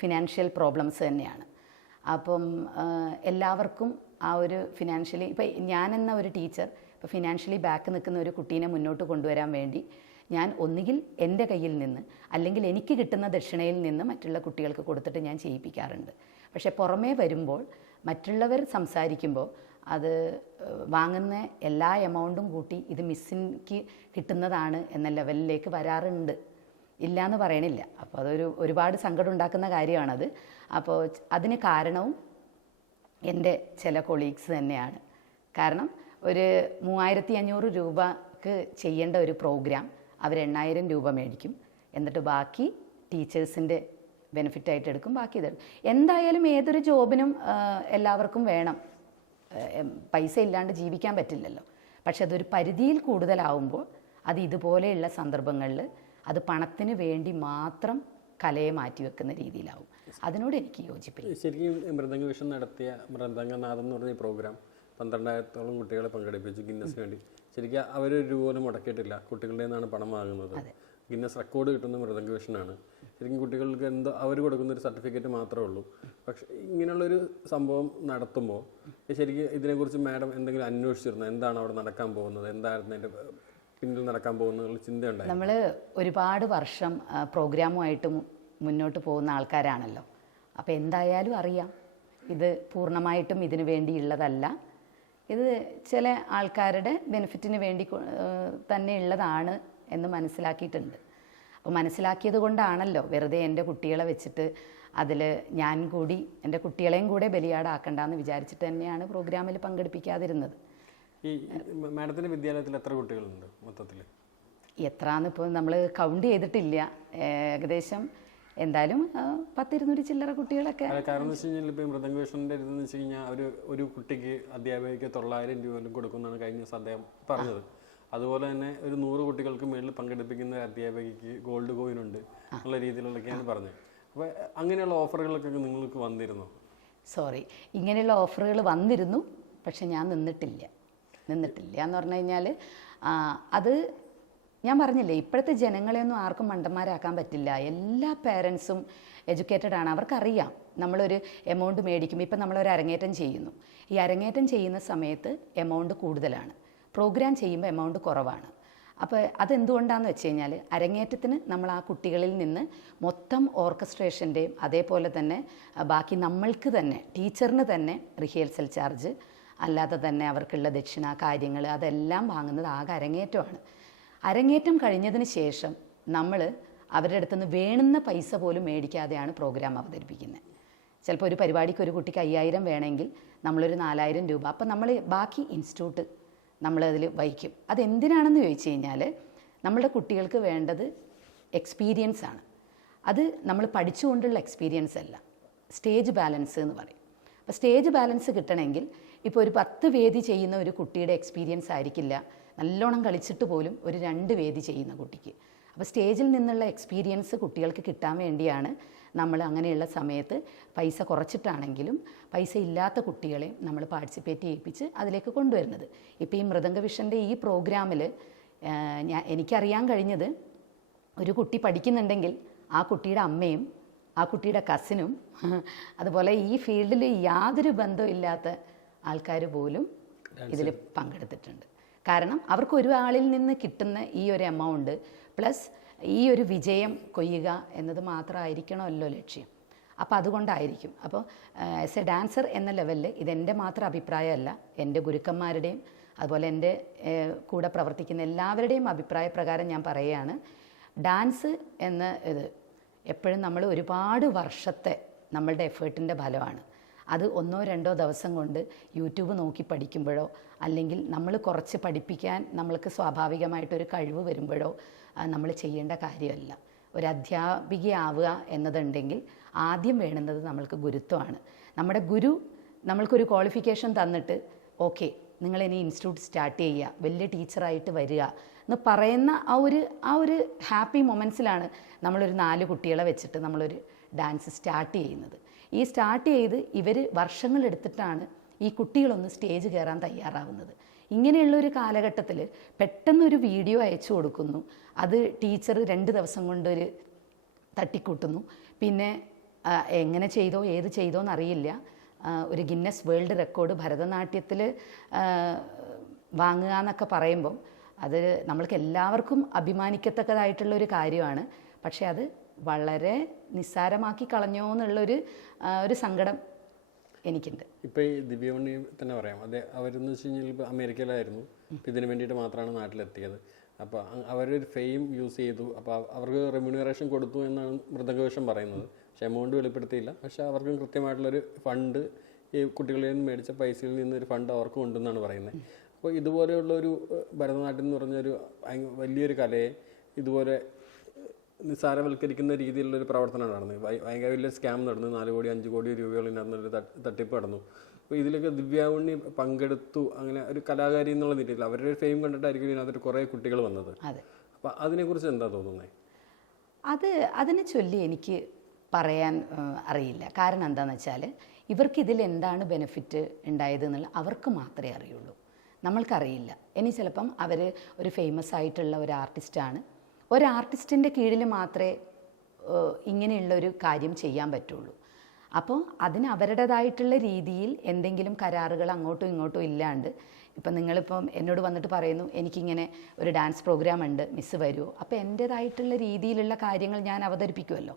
ഫിനാൻഷ്യൽ പ്രോബ്ലംസ് തന്നെയാണ്. അപ്പം എല്ലാവർക്കും ആ ഒരു ഫിനാൻഷ്യലി ഇപ്പം ഞാനെന്ന ഒരു ടീച്ചർ ഇപ്പോൾ ഫിനാൻഷ്യലി ബാക്ക് നിൽക്കുന്ന ഒരു കുട്ടീനെ മുന്നോട്ട് കൊണ്ടുവരാൻ വേണ്ടി ഞാൻ ഒന്നുകിൽ എന്റെ കയ്യിൽ നിന്ന് അല്ലെങ്കിൽ എനിക്ക് കിട്ടുന്ന ദക്ഷിണയിൽ നിന്ന് മറ്റുള്ള കുട്ടികൾക്ക് കൊടുത്തിട്ട് ഞാൻ ചെയ്യിപ്പിക്കാറുണ്ട്. പക്ഷേ പുറമേ വരുമ്പോൾ മറ്റുള്ളവർ സംസാരിക്കുമ്പോൾ അത് വാങ്ങുന്ന എല്ലാ എമൗണ്ടും കൂട്ടി ഇത് മിസ്സിനിക്ക് കിട്ടുന്നതാണ് എന്ന ലെവലിലേക്ക് വരാറുണ്ട്. ഇല്ല എന്ന് പറയണില്ല. അപ്പോൾ അതൊരു ഒരുപാട് സങ്കടം ഉണ്ടാക്കുന്ന കാര്യമാണത്. അപ്പോൾ അതിന് കാരണവും എന്റെ ചില കൊളീഗ്സ് തന്നെയാണ്. കാരണം ഒരു മൂവായിരത്തി അഞ്ഞൂറ് രൂപക്ക് ചെയ്യേണ്ട ഒരു പ്രോഗ്രാം അവർ എണ്ണായിരം രൂപ മേടിക്കും. എന്നിട്ട് ബാക്കി ടീച്ചേഴ്സിന്റെ ബെനിഫിറ്റായിട്ട് എടുക്കും. ബാക്കി ഇതെടുക്കും. എന്തായാലും ഏതൊരു ജോബിനും എല്ലാവർക്കും വേണം. പൈസ ഇല്ലാണ്ട് ജീവിക്കാൻ പറ്റില്ലല്ലോ. പക്ഷെ അതൊരു പരിധിയിൽ കൂടുതലാവുമ്പോൾ അത് ഇതുപോലെയുള്ള സന്ദർഭങ്ങളിൽ അത് പണത്തിന് വേണ്ടി മാത്രം കലയെ മാറ്റിവെക്കുന്ന രീതിയിലാവും. അതിനോട് എനിക്ക് യോജിപ്പില്ല. ശരിക്കും മൃദംഗ വിഷം നടത്തിയ മൃദംഗനാഥം എന്ന് പറഞ്ഞ പ്രോഗ്രാം പന്ത്രണ്ടായിരത്തോളം കുട്ടികളെ പങ്കെടുപ്പിച്ചു ഗിന്നസ് വേണ്ടി. ശരിക്കും അവരൊരു രൂപ പോലും മുടക്കിയിട്ടില്ല. കുട്ടികളുടെ നിന്നാണ് പണം വാങ്ങുന്നത്. ഗിന്നസ് റെക്കോർഡ് കിട്ടുന്ന മൃദംഗവേഷനാണ് ശരിക്കും കുട്ടികൾക്ക് എന്തോ അവർ കൊടുക്കുന്ന ഒരു സർട്ടിഫിക്കറ്റ് മാത്രമേ ഉള്ളൂ. പക്ഷേ ഇങ്ങനെയുള്ളൊരു സംഭവം നടത്തുമ്പോൾ ശരിക്കും ഇതിനെക്കുറിച്ച് മാഡം എന്തെങ്കിലും അന്വേഷിച്ചിരുന്നോ? എന്താണ് അവിടെ നടക്കാൻ പോകുന്നത്? എന്തായിരുന്നു അതിന്റെ പിന്നിൽ നടക്കാൻ പോകുന്ന ചിന്തയുണ്ടായി നമ്മൾ ഒരുപാട് വർഷം പ്രോഗ്രാമുമായിട്ട് മുന്നോട്ട് പോകുന്ന ആൾക്കാരാണല്ലോ. അപ്പോൾ എന്തായാലും അറിയാം. ഇത് പൂർണമായിട്ടും ഇതിനു വേണ്ടിയുള്ളതല്ല. ഇത് ചില ആൾക്കാരുടെ ബെനിഫിറ്റിന് വേണ്ടി തന്നെ ഉള്ളതാണ് എന്ന് മനസ്സിലാക്കിയിട്ടുണ്ട്. അപ്പോൾ മനസ്സിലാക്കിയത് കൊണ്ടാണല്ലോ വെറുതെ എന്റെ കുട്ടികളെ വെച്ചിട്ട് അതിൽ ഞാൻ കൂടി എന്റെ കുട്ടികളെയും കൂടെ ബലിയാടാക്കണ്ടെന്ന് വിചാരിച്ചിട്ട് തന്നെയാണ് പ്രോഗ്രാമിൽ പങ്കെടുപ്പിക്കാതിരുന്നത്. ഈ മാഡത്തിന്റെ വിദ്യാലയത്തിൽ എത്ര കുട്ടികളുണ്ട് മൊത്തത്തിൽ? എത്രാന്ന് ഇപ്പോൾ നമ്മൾ കൗണ്ട് ചെയ്തിട്ടില്ല. ഏകദേശം എന്തായാലും പത്തിരുന്നൂറ് ചില്ലറ കുട്ടികളൊക്കെ. കാരണം വെച്ച് കഴിഞ്ഞാൽ ഇപ്പോൾ മൃദംഗവേഷന്റെ ഇതെന്ന് വെച്ച് കഴിഞ്ഞാൽ ഒരു ഒരു കുട്ടിക്ക് അധ്യാപകയ്ക്ക് തൊള്ളായിരം രൂപ വല്ലതും കൊടുക്കുമെന്നാണ് കഴിഞ്ഞ ദിവസം അദ്ദേഹം പറഞ്ഞത്. അതുപോലെ തന്നെ ഒരു നൂറ് കുട്ടികൾക്ക് മേളിൽ പങ്കെടുപ്പിക്കുന്ന അധ്യാപകയ്ക്ക് അധ്യാപികയ്ക്ക് ഗോൾഡ് കോയിൻ ഉണ്ട് എന്നുള്ള രീതിയിലുള്ളതൊക്കെയാണ് പറഞ്ഞത്. അപ്പോൾ അങ്ങനെയുള്ള ഓഫറുകളൊക്കെ നിങ്ങൾക്ക് വന്നിരുന്നു? സോറി ഇങ്ങനെയുള്ള ഓഫറുകൾ വന്നിരുന്നു പക്ഷെ ഞാൻ നിന്നിട്ടില്ല. നിന്നിട്ടില്ല എന്ന് പറഞ്ഞു കഴിഞ്ഞാൽ അത് ഞാൻ പറഞ്ഞില്ലേ ഇപ്പോഴത്തെ ജനങ്ങളെ ഒന്നും ആർക്കും മണ്ടന്മാരാക്കാൻ പറ്റില്ല. എല്ലാ പേരൻസും എഡ്യൂക്കേറ്റഡ് ആണ്. അവർക്കറിയാം. നമ്മളൊരു എമൗണ്ട് മേടിക്കും ഇപ്പം നമ്മളൊരു അരങ്ങേറ്റം ചെയ്യുന്നു. ഈ അരങ്ങേറ്റം ചെയ്യുന്ന സമയത്ത് എമൗണ്ട് കൂടുതലാണ്. പ്രോഗ്രാം ചെയ്യുമ്പോൾ എമൗണ്ട് കുറവാണ്. അപ്പോൾ അതെന്തുകൊണ്ടാണെന്ന് വെച്ച് കഴിഞ്ഞാൽ അരങ്ങേറ്റത്തിന് നമ്മൾ ആ കുട്ടികളിൽ നിന്ന് മൊത്തം ഓർക്കസ്ട്രേഷന്റെയും അതേപോലെ തന്നെ ബാക്കി നമ്മൾക്ക് തന്നെ ടീച്ചറിന് തന്നെ റിഹേഴ്സൽ ചാർജ് അല്ലാതെ തന്നെ അവർക്കുള്ള ദക്ഷിണ കാര്യങ്ങൾ അതെല്ലാം വാങ്ങുന്നത് ആകെ അരങ്ങേറ്റമാണ്. അരങ്ങേറ്റം കഴിഞ്ഞതിന് ശേഷം നമ്മൾ അവരുടെ അടുത്തുനിന്ന് വേണുന്ന പൈസ പോലും മേടിക്കാതെയാണ് പ്രോഗ്രാം അവതരിപ്പിക്കുന്നത് ചിലപ്പോൾ ഒരു പരിപാടിക്ക് ഒരു കുട്ടിക്ക് അയ്യായിരം വേണമെങ്കിൽ നമ്മളൊരു നാലായിരം രൂപ. അപ്പം നമ്മൾ ബാക്കി ഇൻസ്റ്റിറ്റ്യൂട്ട് നമ്മളതിൽ വഹിക്കും. അതെന്തിനാണെന്ന് ചോദിച്ചു കഴിഞ്ഞാൽ നമ്മളുടെ കുട്ടികൾക്ക് വേണ്ടത് എക്സ്പീരിയൻസ് ആണ്. അത് നമ്മൾ പഠിച്ചുകൊണ്ടുള്ള എക്സ്പീരിയൻസ് അല്ല. സ്റ്റേജ് ബാലൻസ് എന്ന് പറയും. അപ്പോൾ സ്റ്റേജ് ബാലൻസ് കിട്ടണമെങ്കിൽ ഇപ്പോൾ ഒരു പത്ത് വേദി ചെയ്യുന്ന ഒരു കുട്ടിയുടെ എക്സ്പീരിയൻസ് ആയിരിക്കില്ല. നല്ലോണം കളിച്ചിട്ട് പോലും ഒരു രണ്ട് വേദി ചെയ്യുന്ന കുട്ടിക്ക്. അപ്പോൾ സ്റ്റേജിൽ നിന്നുള്ള എക്സ്പീരിയൻസ് കുട്ടികൾക്ക് കിട്ടാൻ വേണ്ടിയാണ് നമ്മൾ അങ്ങനെയുള്ള സമയത്ത് പൈസ കുറച്ചിട്ടാണെങ്കിലും പൈസ ഇല്ലാത്ത കുട്ടികളെ നമ്മൾ പാർട്ടിസിപ്പേറ്റ് ചെയ്യിപ്പിച്ച് അതിലേക്ക് കൊണ്ടുവരുന്നത്. ഇപ്പോൾ ഈ മൃദംഗവിഷന്റെ ഈ പ്രോഗ്രാമിൽ ഞാൻ എനിക്കറിയാൻ കഴിഞ്ഞത് ഒരു കുട്ടി പഠിക്കുന്നുണ്ടെങ്കിൽ ആ കുട്ടിയുടെ അമ്മയും ആ കുട്ടിയുടെ കസിനും അതുപോലെ ഈ ഫീൽഡിൽ യാതൊരു ബന്ധമില്ലാത്ത ആൾക്കാർ പോലും ഇതിൽ പങ്കെടുത്തിട്ടുണ്ട്. കാരണം അവർക്ക് ഒരാളിൽ നിന്ന് കിട്ടുന്ന ഈ ഒരു എമൗണ്ട് പ്ലസ് ഈ ഒരു വിജയം കൊയ്യുക എന്നത് മാത്രമായിരിക്കണമല്ലോ ലക്ഷ്യം. അപ്പോൾ അതുകൊണ്ടായിരിക്കും. അപ്പോൾ ആസ് എ ഡാൻസർ എന്ന ലെവലിൽ ഇതെന്റെ മാത്രം അഭിപ്രായമല്ല എന്റെ ഗുരുക്കന്മാരുടെയും അതുപോലെ എന്റെ കൂടെ പ്രവർത്തിക്കുന്ന എല്ലാവരുടെയും അഭിപ്രായ പ്രകാരം ഞാൻ പറയുകയാണ്. ഡാൻസ് എന്ന ഇത് എപ്പോഴും നമ്മൾ ഒരുപാട് വർഷത്തെ നമ്മളുടെ എഫേർട്ടിന്റെ ഫലമാണ്. അത് ഒന്നോ രണ്ടോ ദിവസം കൊണ്ട് യൂട്യൂബ് നോക്കി പഠിക്കുമ്പോഴോ അല്ലെങ്കിൽ നമ്മൾ കുറച്ച് പഠിപ്പിക്കാൻ നമ്മൾക്ക് സ്വാഭാവികമായിട്ടൊരു കഴിവ് വരുമ്പോഴോ നമ്മൾ ചെയ്യേണ്ട കാര്യമല്ല. ഒരു അധ്യാപികയാവുക എന്നതുണ്ടെങ്കിൽ ആദ്യം വേണ്ടുന്നത് നമ്മൾക്ക് ഗുരുത്വമാണ്. നമ്മുടെ ഗുരു നമ്മൾക്കൊരു ക്വാളിഫിക്കേഷൻ തന്നിട്ട് ഓക്കെ നിങ്ങൾ ഇനി ഇൻസ്റ്റിറ്റ്യൂട്ട് സ്റ്റാർട്ട് ചെയ്യുക വലിയ ടീച്ചറായിട്ട് വരിക എന്ന് പറയുന്ന ആ ഒരു ആ ഒരു ഹാപ്പി മൊമെന്റ്സിലാണ് നമ്മളൊരു നാല് കുട്ടികളെ വെച്ചിട്ട് നമ്മളൊരു ഡാൻസ് സ്റ്റാർട്ട് ചെയ്യുന്നത്. ഈ സ്റ്റാർട്ട് ചെയ്ത് ഇവർ വർഷങ്ങളെടുത്തിട്ടാണ് ഈ കുട്ടികളൊന്ന് സ്റ്റേജ് കയറാൻ തയ്യാറാവുന്നത്. ഇങ്ങനെയുള്ള ഒരു കാലഘട്ടത്തിൽ പെട്ടെന്നൊരു വീഡിയോ അയച്ചു കൊടുക്കുന്നു. അത് ടീച്ചർ രണ്ട് ദിവസം കൊണ്ടൊരു തട്ടിക്കൂട്ടുന്നു. പിന്നെ എങ്ങനെ ചെയ്തോ ഏത് ചെയ്തോ എന്നറിയില്ല ഒരു ഗിന്നസ് വേൾഡ് റെക്കോർഡ് ഭരതനാട്യത്തിൽ വാങ്ങുക എന്നൊക്കെ പറയുമ്പം അത് നമ്മൾക്ക് എല്ലാവർക്കും അഭിമാനിക്കത്തക്കതായിട്ടുള്ള ഒരു കാര്യമാണ്. പക്ഷേ അത് വളരെ നിസ്സാരമാക്കി കളഞ്ഞോ എന്നുള്ളൊരു ഒരു സങ്കടം എനിക്കുണ്ട്. ഇപ്പോൾ ഈ ദിവ്യമണി തന്നെ പറയാം. അതെ അവരെന്ന് വെച്ച് കഴിഞ്ഞാൽ ഇപ്പോൾ അമേരിക്കയിലായിരുന്നു. ഇതിന് വേണ്ടിയിട്ട് മാത്രമാണ് നാട്ടിലെത്തിയത്. അപ്പോൾ അവരൊരു ഫെയിം യൂസ് ചെയ്തു. അപ്പോൾ അവർക്ക് റെമ്യൂണറേഷൻ കൊടുത്തു എന്നാണ് മൃദംഗവേഷം പറയുന്നത്. പക്ഷേ എമൗണ്ട് വെളിപ്പെടുത്തിയില്ല. പക്ഷേ അവർക്ക് കൃത്യമായിട്ടുള്ളൊരു ഫണ്ട് ഈ കുട്ടികളിൽ നിന്ന് മേടിച്ച പൈസയിൽ നിന്നൊരു ഫണ്ട് അവർക്ക് ഉണ്ടെന്നാണ് പറയുന്നത്. അപ്പോൾ ഇതുപോലെയുള്ള ഒരു ഭരതനാട്യം എന്ന് പറഞ്ഞൊരു വലിയൊരു കലയെ ഇതുപോലെ നിസ്സാരവൽക്കരിക്കുന്ന രീതിയിലുള്ള ഒരു പ്രവർത്തനമാണ് നടന്നത്. ഭയങ്കര വലിയ സ്കാം നടന്നു. നാല് കോടി അഞ്ച് കോടി രൂപകളിൽ നടന്നൊരു തട്ട്- തട്ടിപ്പ് നടന്നു. അപ്പോൾ ഇതിലൊക്കെ ദിവ്യാവുണ്ണി പങ്കെടുത്തു. അങ്ങനെ ഒരു കലാകാരി എന്നുള്ള രീതിയിൽ അവരുടെ ഫെയിം കണ്ടിട്ടായിരിക്കും ഇതിനകത്ത് കുറേ കുട്ടികൾ വന്നത്. അതെ. അപ്പോൾ അതിനെക്കുറിച്ച് എന്താ തോന്നുന്നത് അത് അതിനെ ചൊല്ലി എനിക്ക് പറയാൻ അറിയില്ല. കാരണം എന്താണെന്ന് വെച്ചാൽ ഇവർക്ക് ഇതിൽ എന്താണ് ബെനിഫിറ്റ് ഉണ്ടായത് എന്നുള്ള അവർക്ക് മാത്രമേ അറിയുള്ളൂ. നമ്മൾക്കറിയില്ല. ഇനി ചിലപ്പം അവർ ഒരു ഫേമസ് ആയിട്ടുള്ള ഒരു ആർട്ടിസ്റ്റാണ് ഒരു ആർട്ടിസ്റ്റിന്റെ കീഴിൽ മാത്രമേ ഇങ്ങനെയുള്ളൊരു കാര്യം ചെയ്യാൻ പറ്റുള്ളൂ. അപ്പോൾ അതിന് അവരുടേതായിട്ടുള്ള രീതിയിൽ എന്തെങ്കിലും കരാറുകൾ അങ്ങോട്ടും ഇങ്ങോട്ടും ഇല്ലാണ്ട് ഇപ്പം നിങ്ങളിപ്പം എന്നോട് വന്നിട്ട് പറയുന്നു എനിക്കിങ്ങനെ ഒരു ഡാൻസ് പ്രോഗ്രാം ഉണ്ട് മിസ് വരുമോ അപ്പോൾ എന്റേതായിട്ടുള്ള രീതിയിലുള്ള കാര്യങ്ങൾ ഞാൻ അവതരിപ്പിക്കുമല്ലോ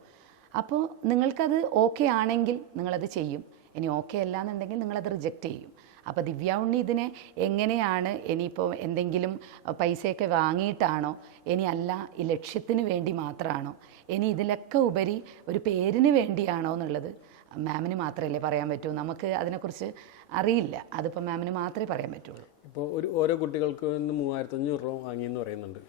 അപ്പോൾ നിങ്ങൾക്കത് ഓക്കെ ആണെങ്കിൽ നിങ്ങളത് ചെയ്യും. ഇനി ഓക്കെ അല്ല എന്നുണ്ടെങ്കിൽ നിങ്ങളത് റിജക്റ്റ് ചെയ്യും. അപ്പോൾ ദിവ്യ ഉണ്ണി ഇതിനെ എങ്ങനെയാണ് ഇനിയിപ്പോൾ എന്തെങ്കിലും പൈസയൊക്കെ വാങ്ങിയിട്ടാണോ? ഇനി അല്ല ഈ ലക്ഷ്യത്തിന് വേണ്ടി മാത്രമാണോ ഇനി ഇതിലൊക്കെ ഉപരി ഒരു പേരിന് വേണ്ടിയാണോ എന്നുള്ളത് മാമിന് മാത്രമല്ലേ പറയാൻ പറ്റൂ? നമുക്ക് അതിനെക്കുറിച്ച് അറിയില്ല. അതിപ്പോൾ മാമിന് മാത്രമേ പറയാൻ പറ്റുള്ളൂ. ഇപ്പോൾ ഒരു ഓരോ കുട്ടികൾക്ക് ഇന്ന് മൂവായിരത്തി അഞ്ഞൂറ് രൂപ വാങ്ങിയെന്ന് പറയുന്നുണ്ട്.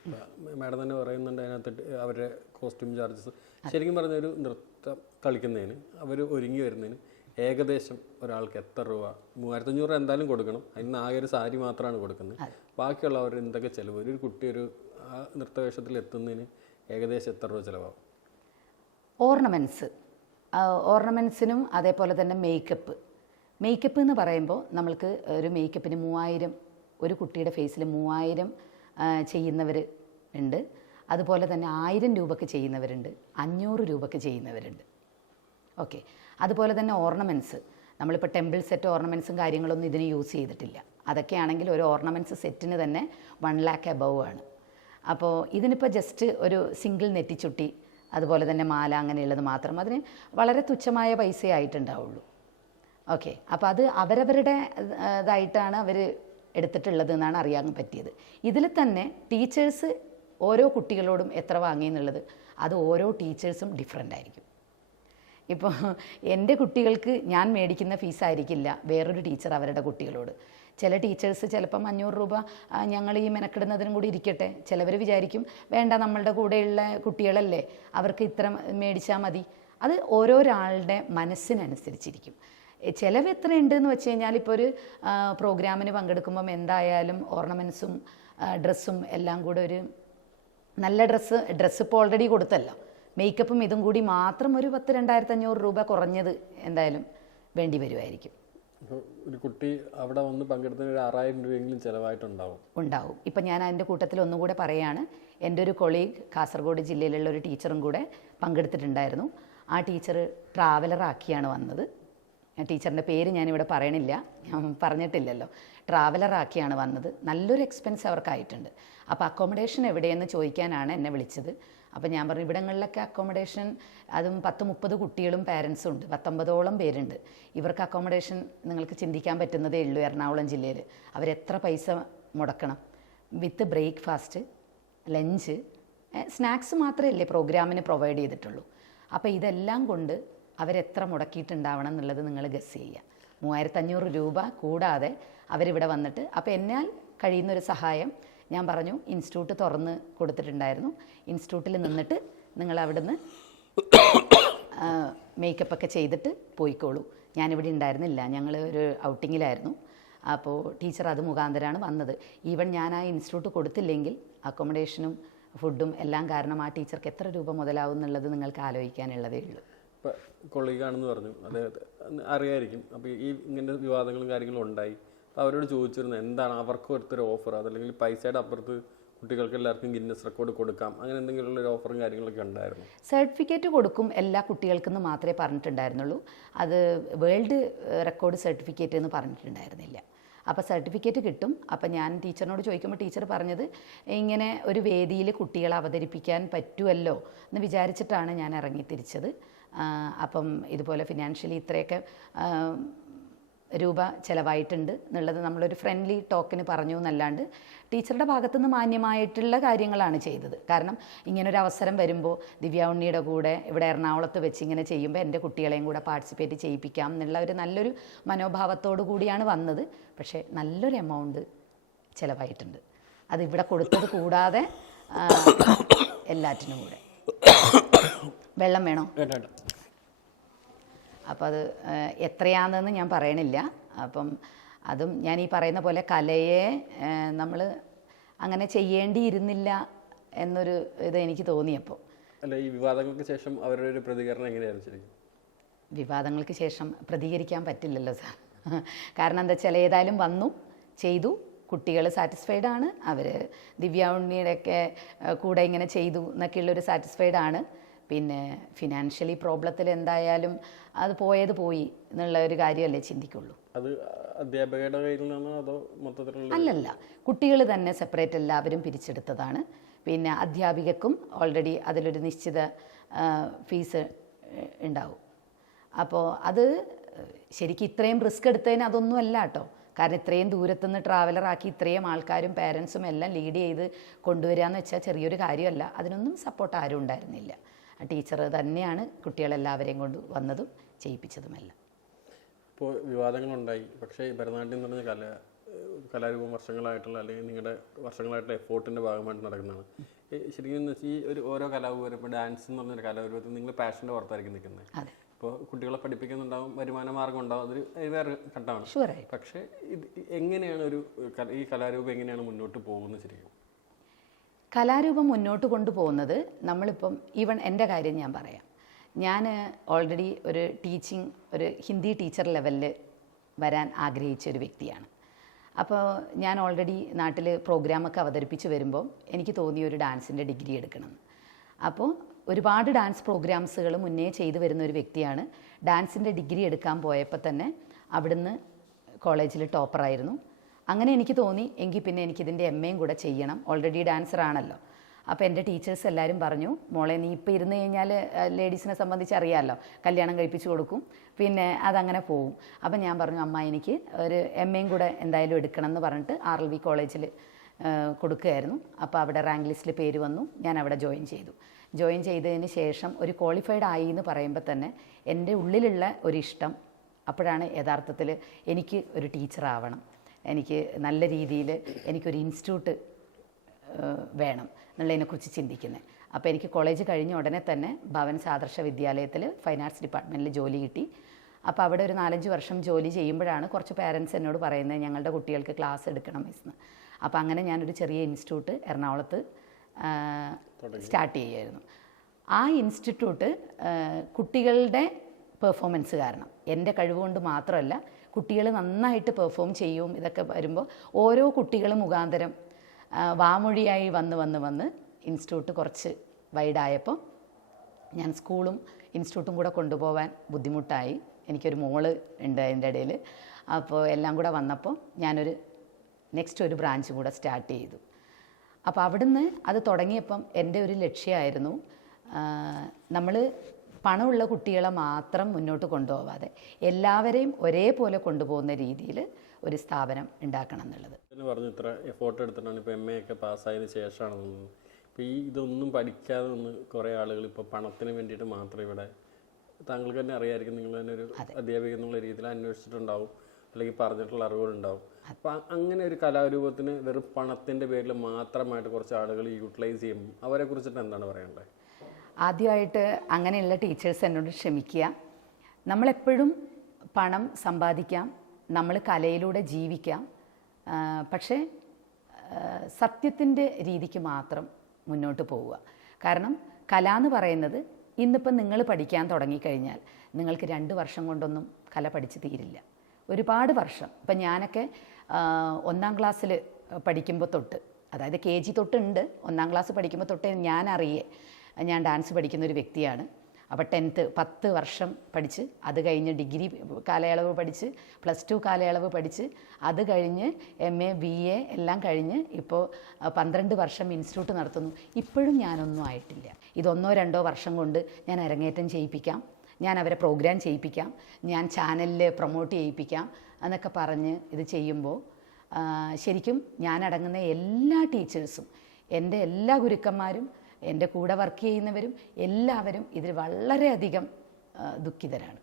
മാഡം തന്നെ പറയുന്നുണ്ട് അതിനകത്ത് അവരുടെ കോസ്റ്റ്യൂം ചാർജസ്. ശരിക്കും പറഞ്ഞ ഒരു നൃത്തം കളിക്കുന്നതിന് അവർ ഒരുങ്ങി വരുന്നതിന് ഏകദേശം ഒരാൾക്ക് എത്ര രൂപ? മൂവായിരത്തഞ്ഞൂറ് രൂപ എന്തായാലും കൊടുക്കണം. അതിന് ആകെ ഒരു സാരി മാത്രമാണ് കൊടുക്കുന്നത്. ബാക്കിയുള്ളവർ എന്തൊക്കെ ചിലവ്? ഒരു കുട്ടി ഒരു നൃത്തവേഷത്തിൽ എത്തുന്നതിന് ഏകദേശം എത്ര രൂപ ചിലവാകും? ഓർണമെന്റ്സ് ഓർണമെന്റ്സിനും അതേപോലെ തന്നെ മേക്കപ്പ്. മേക്കപ്പ് എന്ന് പറയുമ്പോൾ നമ്മൾക്ക് ഒരു മേക്കപ്പിന് മൂവായിരം ഒരു കുട്ടിയുടെ ഫേസിൽ മൂവായിരം ചെയ്യുന്നവർ ഉണ്ട്. അതുപോലെ തന്നെ ആയിരം രൂപക്ക് ചെയ്യുന്നവരുണ്ട്. അഞ്ഞൂറ് രൂപക്ക് ചെയ്യുന്നവരുണ്ട്. ഓക്കെ. അതുപോലെ തന്നെ ഓർണമെന്റ്സ് നമ്മളിപ്പോൾ ടെമ്പിൾ സെറ്റ് ഓർണമെന്റ്സും കാര്യങ്ങളൊന്നും ഇതിന് യൂസ് ചെയ്തിട്ടില്ല. അതൊക്കെയാണെങ്കിൽ ഒരു ഓർണമെന്റ്സ് സെറ്റിന് തന്നെ വൺ ലാക്ക് എബവ് ആണ്. അപ്പോൾ ഇതിനിപ്പോൾ ജസ്റ്റ് ഒരു സിംഗിൾ നെറ്റിച്ചുട്ടി അതുപോലെ തന്നെ മാല അങ്ങനെയുള്ളത് മാത്രം. അതിന് വളരെ തുച്ഛമായ പൈസ ആയിട്ടുണ്ടാവുള്ളൂ. ഓക്കെ. അപ്പോൾ അത് അവരവരുടെ ഇതായിട്ടാണ് അവർ എടുത്തിട്ടുള്ളത് എന്നാണ് അറിയാൻ പറ്റിയത്. ഇതിൽ തന്നെ ടീച്ചേഴ്സ് ഓരോ കുട്ടികളോടും എത്ര വാങ്ങി എന്നുള്ളത് അത് ഓരോ ടീച്ചേഴ്സും ഡിഫറെന്റ് ആയിരിക്കും. ഇപ്പോൾ എന്റെ കുട്ടികൾക്ക് ഞാൻ മേടിക്കുന്ന ഫീസായിരിക്കില്ല വേറൊരു ടീച്ചർ അവരുടെ കുട്ടികളോട്. ചില ടീച്ചേഴ്സ് ചിലപ്പം അഞ്ഞൂറ് രൂപ ഞങ്ങൾ ഈ മെനക്കെടുന്നതിനും കൂടി ഇരിക്കട്ടെ. ചിലവർ വിചാരിക്കും വേണ്ട നമ്മളുടെ കൂടെയുള്ള കുട്ടികളല്ലേ അവർക്ക് ഇത്ര മേടിച്ചാൽ മതി. അത് ഓരോരാളുടെ മനസ്സിനനുസരിച്ചിരിക്കും. ചിലവ് എത്രയുണ്ട് എന്ന് വെച്ച് കഴിഞ്ഞാൽ ഇപ്പോൾ ഒരു പ്രോഗ്രാമിന് പങ്കെടുക്കുമ്പം എന്തായാലും ഓർണമെൻസും ഡ്രസ്സും എല്ലാം കൂടെ ഒരു നല്ല ഡ്രസ്സ് ഡ്രസ്സ് ഇപ്പോൾ ഓൾറെഡി കൊടുത്തല്ലോ. മേക്കപ്പും ഇതും കൂടി മാത്രം ഒരു പത്ത് രണ്ടായിരത്തി അഞ്ഞൂറ് രൂപ കുറഞ്ഞത് എന്തായാലും വേണ്ടി വരുമായിരിക്കും ഒരു കുട്ടി അവിടെ വന്ന് പങ്കെടുത്തതിന് ഒരു ആറായിരം രൂപയെങ്കിലും ചിലവായിട്ടുണ്ടാവും. ഉണ്ടാവും. ഇപ്പം ഞാൻ അതിന്റെ കൂട്ടത്തിൽ ഒന്നുകൂടെ പറയാണ്. എന്റെ ഒരു കൊളീഗ് കാസർഗോഡ് ജില്ലയിലുള്ള ഒരു ടീച്ചറും കൂടെ പങ്കെടുത്തിട്ടുണ്ടായിരുന്നു. ആ ടീച്ചർ ട്രാവലറാക്കിയാണ് വന്നത്. ആ ടീച്ചറിന്റെ പേര് ഞാനിവിടെ പറയണില്ല. ഞാൻ പറഞ്ഞിട്ടില്ലല്ലോ. ട്രാവലറാക്കിയാണ് വന്നത്. നല്ലൊരു എക്സ്പെൻസ് അവർക്കായിട്ടുണ്ട്. അപ്പോൾ അക്കോമഡേഷൻ എവിടെയെന്ന് ചോദിക്കാനാണ് എന്നെ വിളിച്ചത്. അപ്പോൾ ഞാൻ പറഞ്ഞു ഇവിടങ്ങളിലൊക്കെ അക്കോമഡേഷൻ അതും പത്ത് മുപ്പത് കുട്ടികളും പാരൻസും ഉണ്ട്. പത്തൊമ്പതോളം പേരുണ്ട്. ഇവർക്ക് അക്കോമഡേഷൻ നിങ്ങൾക്ക് ചിന്തിക്കാൻ പറ്റുന്നതേ ഉള്ളൂ എറണാകുളം ജില്ലയിൽ അവരെത്ര പൈസ മുടക്കണം? വിത്ത് ബ്രേക്ക്ഫാസ്റ്റ് ലഞ്ച് സ്നാക്സ് മാത്രമല്ലേ പ്രോഗ്രാമിന് പ്രൊവൈഡ് ചെയ്തിട്ടുള്ളൂ. അപ്പോൾ ഇതെല്ലാം കൊണ്ട് അവരെത്ര മുടക്കിയിട്ടുണ്ടാവണം എന്നുള്ളത് നിങ്ങൾ ഗസ് ചെയ്യുക. മൂവായിരത്തഞ്ഞൂറ് രൂപ കൂടാതെ അവരിവിടെ വന്നിട്ട് അപ്പോൾ എന്നാൽ കഴിയുന്നൊരു സഹായം ഞാൻ പറഞ്ഞു ഇൻസ്റ്റിറ്റ്യൂട്ട് തുറന്ന് കൊടുത്തിട്ടുണ്ടായിരുന്നു. ഇൻസ്റ്റിറ്റ്യൂട്ടിൽ നിന്നിട്ട് നിങ്ങൾ അവിടുന്ന് മേക്കപ്പ് ഒക്കെ ചെയ്തിട്ട് പോയിക്കോളൂ. ഞാനിവിടെ ഉണ്ടായിരുന്നില്ല. ഞങ്ങൾ ഒരു ഔട്ടിങ്ങിലായിരുന്നു. അപ്പോൾ ടീച്ചർ അത് മുഖാന്തരമാണ് വന്നത്. ഈവൻ ഞാൻ ആ ഇൻസ്റ്റിറ്റ്യൂട്ട് കൊടുത്തില്ലെങ്കിൽ അക്കോമഡേഷനും ഫുഡും എല്ലാം കാരണം ആ ടീച്ചർക്ക് എത്ര രൂപ മുതലാവും എന്നുള്ളത് നിങ്ങൾക്ക് ആലോചിക്കാനുള്ളതേ ഉള്ളൂ. കൊളീഗാണെന്ന് പറഞ്ഞു. അദ്ദേഹത്തെ അറിയായിരിക്കും. അപ്പോൾ ഈ ഇങ്ങനത്തെ വിവാദങ്ങളും കാര്യങ്ങളും ഉണ്ടായി. അവരോട് ചോദിച്ചിരുന്നു എന്താണ് അവർക്ക് ഒരുത്തൊരു ഓഫർ അതല്ലെങ്കിൽ പൈസയുടെ അപ്പുറത്ത് കുട്ടികൾക്ക് എല്ലാവർക്കും ഗിന്നസ് റെക്കോർഡ് കൊടുക്കാം. അങ്ങനെ എന്തെങ്കിലും ഒരു ഓഫറും കാര്യങ്ങളൊക്കെ ഉണ്ടായിരുന്നു. സർട്ടിഫിക്കറ്റ് കൊടുക്കും എല്ലാ കുട്ടികൾക്കെന്ന് മാത്രമേ പറഞ്ഞിട്ടുണ്ടായിരുന്നുള്ളൂ. അത് വേൾഡ് റെക്കോർഡ് സർട്ടിഫിക്കറ്റ് എന്ന് പറഞ്ഞിട്ടുണ്ടായിരുന്നില്ല. അപ്പോൾ സർട്ടിഫിക്കറ്റ് കിട്ടും. അപ്പോൾ ഞാൻ ടീച്ചറിനോട് ചോദിക്കുമ്പോൾ ടീച്ചർ പറഞ്ഞത് ഇങ്ങനെ ഒരു വേദിയിൽ കുട്ടികളെ അവതരിപ്പിക്കാൻ പറ്റുമല്ലോ എന്ന് വിചാരിച്ചിട്ടാണ് ഞാൻ ഇറങ്ങി തിരിച്ചത്. അപ്പം ഇതുപോലെ ഫിനാൻഷ്യലി ഇത്രയൊക്കെ രൂപ ചിലവായിട്ടുണ്ട് എന്നുള്ളത് നമ്മളൊരു ഫ്രണ്ട്ലി ടോക്കിന് പറഞ്ഞു എന്നല്ലാണ്ട് ടീച്ചറുടെ ഭാഗത്തുനിന്ന് മാന്യമായിട്ടുള്ള കാര്യങ്ങളാണ് ചെയ്തത്. കാരണം ഇങ്ങനൊരു അവസരം വരുമ്പോൾ ദിവ്യ ഉണ്ണിയുടെ കൂടെ ഇവിടെ എറണാകുളത്ത് വെച്ച് ഇങ്ങനെ ചെയ്യുമ്പോൾ എന്റെ കുട്ടികളെയും കൂടെ പാർട്ടിസിപ്പേറ്റ് ചെയ്യിപ്പിക്കാം എന്നുള്ള ഒരു നല്ലൊരു മനോഭാവത്തോടു കൂടിയാണ് വന്നത്. പക്ഷേ നല്ലൊരു എമൗണ്ട് ചിലവായിട്ടുണ്ട്. അത് ഇവിടെ കൊടുത്തത് കൂടാതെ എല്ലാറ്റിനും കൂടെ. വെള്ളം വേണോ? അപ്പോൾ അത് എത്രയാണെന്ന് ഞാൻ പറയണില്ല. അപ്പം അതും ഞാൻ ഈ പറയുന്ന പോലെ കലയെ നമ്മൾ അങ്ങനെ ചെയ്യേണ്ടിയിരുന്നില്ല എന്നൊരു ഇത് എനിക്ക് തോന്നിയപ്പോൾ അല്ല ഈ വിവാദങ്ങൾക്ക് ശേഷം അവരുടെ ഒരു പ്രതികരണം എങ്ങനെയായിരുന്നു ശരിക്കും? വിവാദങ്ങൾക്ക് ശേഷം പ്രതികരിക്കാൻ പറ്റില്ലല്ലോ സാർ. കാരണം എന്താ വെച്ചാൽ ഏതായാലും വന്നു ചെയ്തു. കുട്ടികൾ സാറ്റിസ്ഫൈഡ് ആണ്. അവർ ദിവ്യ ഉണ്ണിയുടെയൊക്കെ കൂടെ ഇങ്ങനെ ചെയ്തു എന്നൊക്കെയുള്ളൊരു സാറ്റിസ്ഫൈഡ് ആണ്. പിന്നെ ഫിനാൻഷ്യലി പ്രോബ്ലത്തിൽ എന്തായാലും അത് പോയത് പോയി എന്നുള്ള ഒരു കാര്യമല്ലേ ചിന്തിക്കുള്ളൂ. അത് അധ്യാപകരുടെ കയ്യിൽ നിന്നാണോ അതോ മൊത്തത്തിലുള്ള അല്ലല്ല. കുട്ടികൾ തന്നെ സെപ്പറേറ്റ് എല്ലാവരും പിരിച്ചെടുത്തതാണ്. പിന്നെ അധ്യാപികക്കും ഓൾറെഡി അതിലൊരു നിശ്ചിത ഫീസ് ഉണ്ടാവും. അപ്പോൾ അത് ശരിക്കും ഇത്രയും റിസ്ക് എടുത്തതിന് അതൊന്നും അല്ല കേട്ടോ. കാരണം ഇത്രയും ദൂരത്തുനിന്ന് ട്രാവലറാക്കി ഇത്രയും ആൾക്കാരും പേരൻസും എല്ലാം ലീഡ് ചെയ്ത് കൊണ്ടുവരിക എന്ന് വെച്ചാൽ ചെറിയൊരു കാര്യമല്ല. അതിനൊന്നും സപ്പോർട്ട് ആരും ഉണ്ടായിരുന്നില്ല. ആ ടീച്ചർ തന്നെയാണ് കുട്ടികളെല്ലാവരെയും കൊണ്ട് വന്നതും ചെയ്യിപ്പിച്ചതുമെല്ലാം. ഇപ്പോൾ വിവാദങ്ങളുണ്ടായി. പക്ഷേ ഭരതനാട്യം എന്ന് പറഞ്ഞ കല കലാരൂപം വർഷങ്ങളായിട്ടുള്ള അല്ലെങ്കിൽ നിങ്ങളുടെ വർഷങ്ങളായിട്ടുള്ള എഫോർട്ടിന്റെ ഭാഗമായിട്ട് നടക്കുന്നതാണ്. ശരിക്കും എന്ന് വെച്ചാൽ ഈ ഒരു ഓരോ കലാരൂപം ഇപ്പോൾ ഡാൻസ് എന്ന് പറഞ്ഞൊരു കലാരൂപത്തിൽ നിങ്ങൾ പാഷന്റെ പുറത്തായിരിക്കും നിൽക്കുന്നത്. ഇപ്പോൾ കുട്ടികളെ പഠിപ്പിക്കുന്നുണ്ടാവും വരുമാന മാർഗം ഉണ്ടാവും അതൊരു വേറെ ഘട്ടമാണ്. പക്ഷേ ഇത് എങ്ങനെയാണ് ഒരു ഈ കലാരൂപം എങ്ങനെയാണ് മുന്നോട്ട് പോകുന്നത് ശരിക്കും? കലാരൂപം മുന്നോട്ട് കൊണ്ടുപോകുന്നത് നമ്മളിപ്പം ഈവൺ എന്റെ കാര്യം ഞാൻ പറയാം. ഞാൻ ഓൾറെഡി ഒരു ടീച്ചിങ് ഒരു ഹിന്ദി ടീച്ചർ ലെവലിൽ വരാൻ ആഗ്രഹിച്ച ഒരു വ്യക്തിയാണ്. അപ്പോൾ ഞാൻ ഓൾറെഡി നാട്ടിൽ പ്രോഗ്രാമൊക്കെ അവതരിപ്പിച്ച് വരുമ്പോൾ എനിക്ക് തോന്നിയ ഒരു ഡാൻസിന്റെ ഡിഗ്രി എടുക്കണം. അപ്പോൾ ഒരുപാട് ഡാൻസ് പ്രോഗ്രാംസുകൾ മുന്നേ ചെയ്തു വരുന്ന ഒരു വ്യക്തിയാണ്. ഡാൻസിന്റെ ഡിഗ്രി എടുക്കാൻ പോയപ്പോൾ തന്നെ അവിടുന്ന് കോളേജിൽ ടോപ്പറായിരുന്നു അങ്ങനെ എനിക്ക് തോന്നി എങ്കിൽ പിന്നെ എനിക്കിതിന്റെ എം എയും കൂടെ ചെയ്യണം. ഓൾറെഡി ഡാൻസർ ആണല്ലോ. അപ്പോൾ എന്റെ ടീച്ചേഴ്സ് എല്ലാവരും പറഞ്ഞു മോളെ നീ ഇപ്പോൾ ഇരുന്ന് കഴിഞ്ഞാൽ ലേഡീസിനെ സംബന്ധിച്ച് അറിയാമല്ലോ. കല്യാണം കഴിപ്പിച്ച് കൊടുക്കും. പിന്നെ അതങ്ങനെ പോവും. അപ്പം ഞാൻ പറഞ്ഞു അമ്മ എനിക്ക് ഒരു എം എയും കൂടെ എന്തായാലും എടുക്കണം എന്ന് പറഞ്ഞിട്ട് ആർ എൽ വി കോളേജിൽ കൊടുക്കുകയായിരുന്നു. അപ്പോൾ അവിടെ റാങ്ക് ലിസ്റ്റിൽ പേര് വന്നു. ഞാൻ അവിടെ ജോയിൻ ചെയ്തു. ജോയിൻ ചെയ്തതിന് ശേഷം ഒരു ക്വാളിഫൈഡ് ആയി എന്ന് പറയുമ്പോൾ തന്നെ എന്റെ ഉള്ളിലുള്ള ഒരു ഇഷ്ടം അപ്പോഴാണ് യഥാർത്ഥത്തിൽ എനിക്ക് ഒരു ടീച്ചറാവണം എനിക്ക് നല്ല രീതിയിൽ എനിക്കൊരു ഇൻസ്റ്റിറ്റ്യൂട്ട് വേണം എന്നുള്ളതിനെക്കുറിച്ച് ചിന്തിക്കുന്നത്. അപ്പോൾ എനിക്ക് കോളേജ് കഴിഞ്ഞ ഉടനെ തന്നെ ഭവൻ ആദർശ വിദ്യാലയത്തിൽ ഫൈൻ ആർട്സ് ഡിപ്പാർട്ട്മെന്റിൽ ജോലി കിട്ടി. അപ്പോൾ അവിടെ ഒരു നാലഞ്ച് വർഷം ജോലി ചെയ്യുമ്പോഴാണ് കുറച്ച് പേരൻസ് എന്നോട് പറയുന്നത് ഞങ്ങളുടെ കുട്ടികൾക്ക് ക്ലാസ് എടുക്കണം മിസ്ന്ന് അപ്പോൾ അങ്ങനെ ഞാനൊരു ചെറിയ ഇൻസ്റ്റിറ്റ്യൂട്ട് എറണാകുളത്ത് സ്റ്റാർട്ട് ചെയ്യുമായിരുന്നു ആ ഇൻസ്റ്റിറ്റ്യൂട്ട് കുട്ടികളുടെ പെർഫോമൻസ് കാരണം. എന്റെ കഴിവുകൊണ്ട് മാത്രമല്ല കുട്ടികൾ നന്നായിട്ട് പെർഫോം ചെയ്യും ഇതൊക്കെ വരുമ്പോൾ ഓരോ കുട്ടികൾ മുഖാന്തരം വാമൊഴിയായി വന്ന് വന്ന് വന്ന് ഇൻസ്റ്റിറ്റ്യൂട്ട് കുറച്ച് വൈഡായപ്പോൾ ഞാൻ സ്കൂളും ഇൻസ്റ്റിറ്റ്യൂട്ടും കൂടെ കൊണ്ടുപോകാൻ ബുദ്ധിമുട്ടായി. എനിക്കൊരു മോൾ ഉണ്ട് അതിന്റെ ഇടയിൽ അപ്പോൾ എല്ലാം കൂടെ വന്നപ്പോൾ ഞാനൊരു നെക്സ്റ്റ് ഒരു ബ്രാഞ്ച് കൂടെ സ്റ്റാർട്ട് ചെയ്തു. അപ്പോൾ അവിടുന്ന് അത് തുടങ്ങിയപ്പം എന്റെ ഒരു ലക്ഷ്യമായിരുന്നു നമ്മൾ പണമുള്ള കുട്ടികളെ മാത്രം മുന്നോട്ട് കൊണ്ടുപോവാതെ എല്ലാവരെയും ഒരേപോലെ കൊണ്ടുപോകുന്ന രീതിയിൽ ഒരു സ്ഥാപനം ഉണ്ടാക്കണം എന്നുള്ളത്. എന്ന് പറഞ്ഞു ഇത്ര എഫോർട്ട് എടുത്തിട്ടാണ് ഇപ്പോൾ എം എ ഒക്കെ പാസ്സായതിനു ശേഷമാണ് തോന്നുന്നത്. ഇപ്പോൾ ഈ ഇതൊന്നും പഠിക്കാതെ ഒന്ന് കുറേ ആളുകൾ ഇപ്പോൾ പണത്തിന് വേണ്ടിയിട്ട് മാത്രം ഇവിടെ താങ്കൾക്ക് തന്നെ അറിയായിരിക്കും നിങ്ങൾ തന്നെ ഒരു അധ്യാപിക എന്നുള്ള രീതിയിൽ അന്വേഷിച്ചിട്ടുണ്ടാവും. അല്ലെങ്കിൽ പറഞ്ഞിട്ടുള്ള അറിവുകളുണ്ടാവും. അപ്പോൾ അങ്ങനെ ഒരു കലാരൂപത്തിന് വെറും പണത്തിന്റെ പേരിൽ മാത്രമായിട്ട് കുറച്ച് ആളുകൾ യൂട്ടിലൈസ് ചെയ്യുമ്പോൾ അവരെ കുറിച്ചിട്ട് എന്താണ് പറയേണ്ടത്? ആദ്യമായിട്ട് അങ്ങനെയുള്ള ടീച്ചേഴ്സ് എന്നോട് ക്ഷമിക്കുക. നമ്മളെപ്പോഴും പണം സമ്പാദിക്കാം നമ്മൾ കലയിലൂടെ ജീവിക്കാം. പക്ഷേ സത്യത്തിന്റെ രീതിക്ക് മാത്രം മുന്നോട്ട് പോവുക. കാരണം കല എന്ന് പറയുന്നത് ഇന്നിപ്പം നിങ്ങൾ പഠിക്കാൻ തുടങ്ങിക്കഴിഞ്ഞാൽ നിങ്ങൾക്ക് രണ്ട് വർഷം കൊണ്ടൊന്നും കല പഠിച്ച് തീരില്ല. ഒരുപാട് വർഷം. ഇപ്പം ഞാനൊക്കെ ഒന്നാം ക്ലാസ്സിൽ പഠിക്കുമ്പോൾ തൊട്ട് അതായത് കെ ജി തൊട്ടുണ്ട് ഒന്നാം ക്ലാസ് പഠിക്കുമ്പോൾ തൊട്ട് ഞാനറിയേ ഞാൻ ഡാൻസ് പഠിക്കുന്ന ഒരു വ്യക്തിയാണ്. അപ്പോൾ ടെൻത്ത് പത്ത് വർഷം പഠിച്ച് അത് കഴിഞ്ഞ് ഡിഗ്രി കാലയളവ് പഠിച്ച് പ്ലസ് ടു കാലയളവ് പഠിച്ച് അത് കഴിഞ്ഞ് എം എ ബി എ എല്ലാം കഴിഞ്ഞ് ഇപ്പോൾ പന്ത്രണ്ട് വർഷം ഇൻസ്റ്റിറ്റ്യൂട്ട് നടത്തുന്നു. ഇപ്പോഴും ഞാനൊന്നും ആയിട്ടില്ല. ഇതൊന്നോ രണ്ടോ വർഷം കൊണ്ട് ഞാൻ അരങ്ങേറ്റം ചെയ്യിപ്പിക്കാം. ഞാൻ അവരെ പ്രോഗ്രാം ചെയ്യിപ്പിക്കാം. ഞാൻ ചാനലിൽ പ്രൊമോട്ട് ചെയ്യിപ്പിക്കാം എന്നൊക്കെ പറഞ്ഞ് ഇത് ചെയ്യുമ്പോൾ ശരിക്കും ഞാനടങ്ങുന്ന എല്ലാ ടീച്ചേഴ്സും എന്റെ എല്ലാ ഗുരുക്കന്മാരും എന്റെ കൂടെ വർക്ക് ചെയ്യുന്നവരും എല്ലാവരും ഇതിൽ വളരെയധികം ദുഃഖിതരാണ്.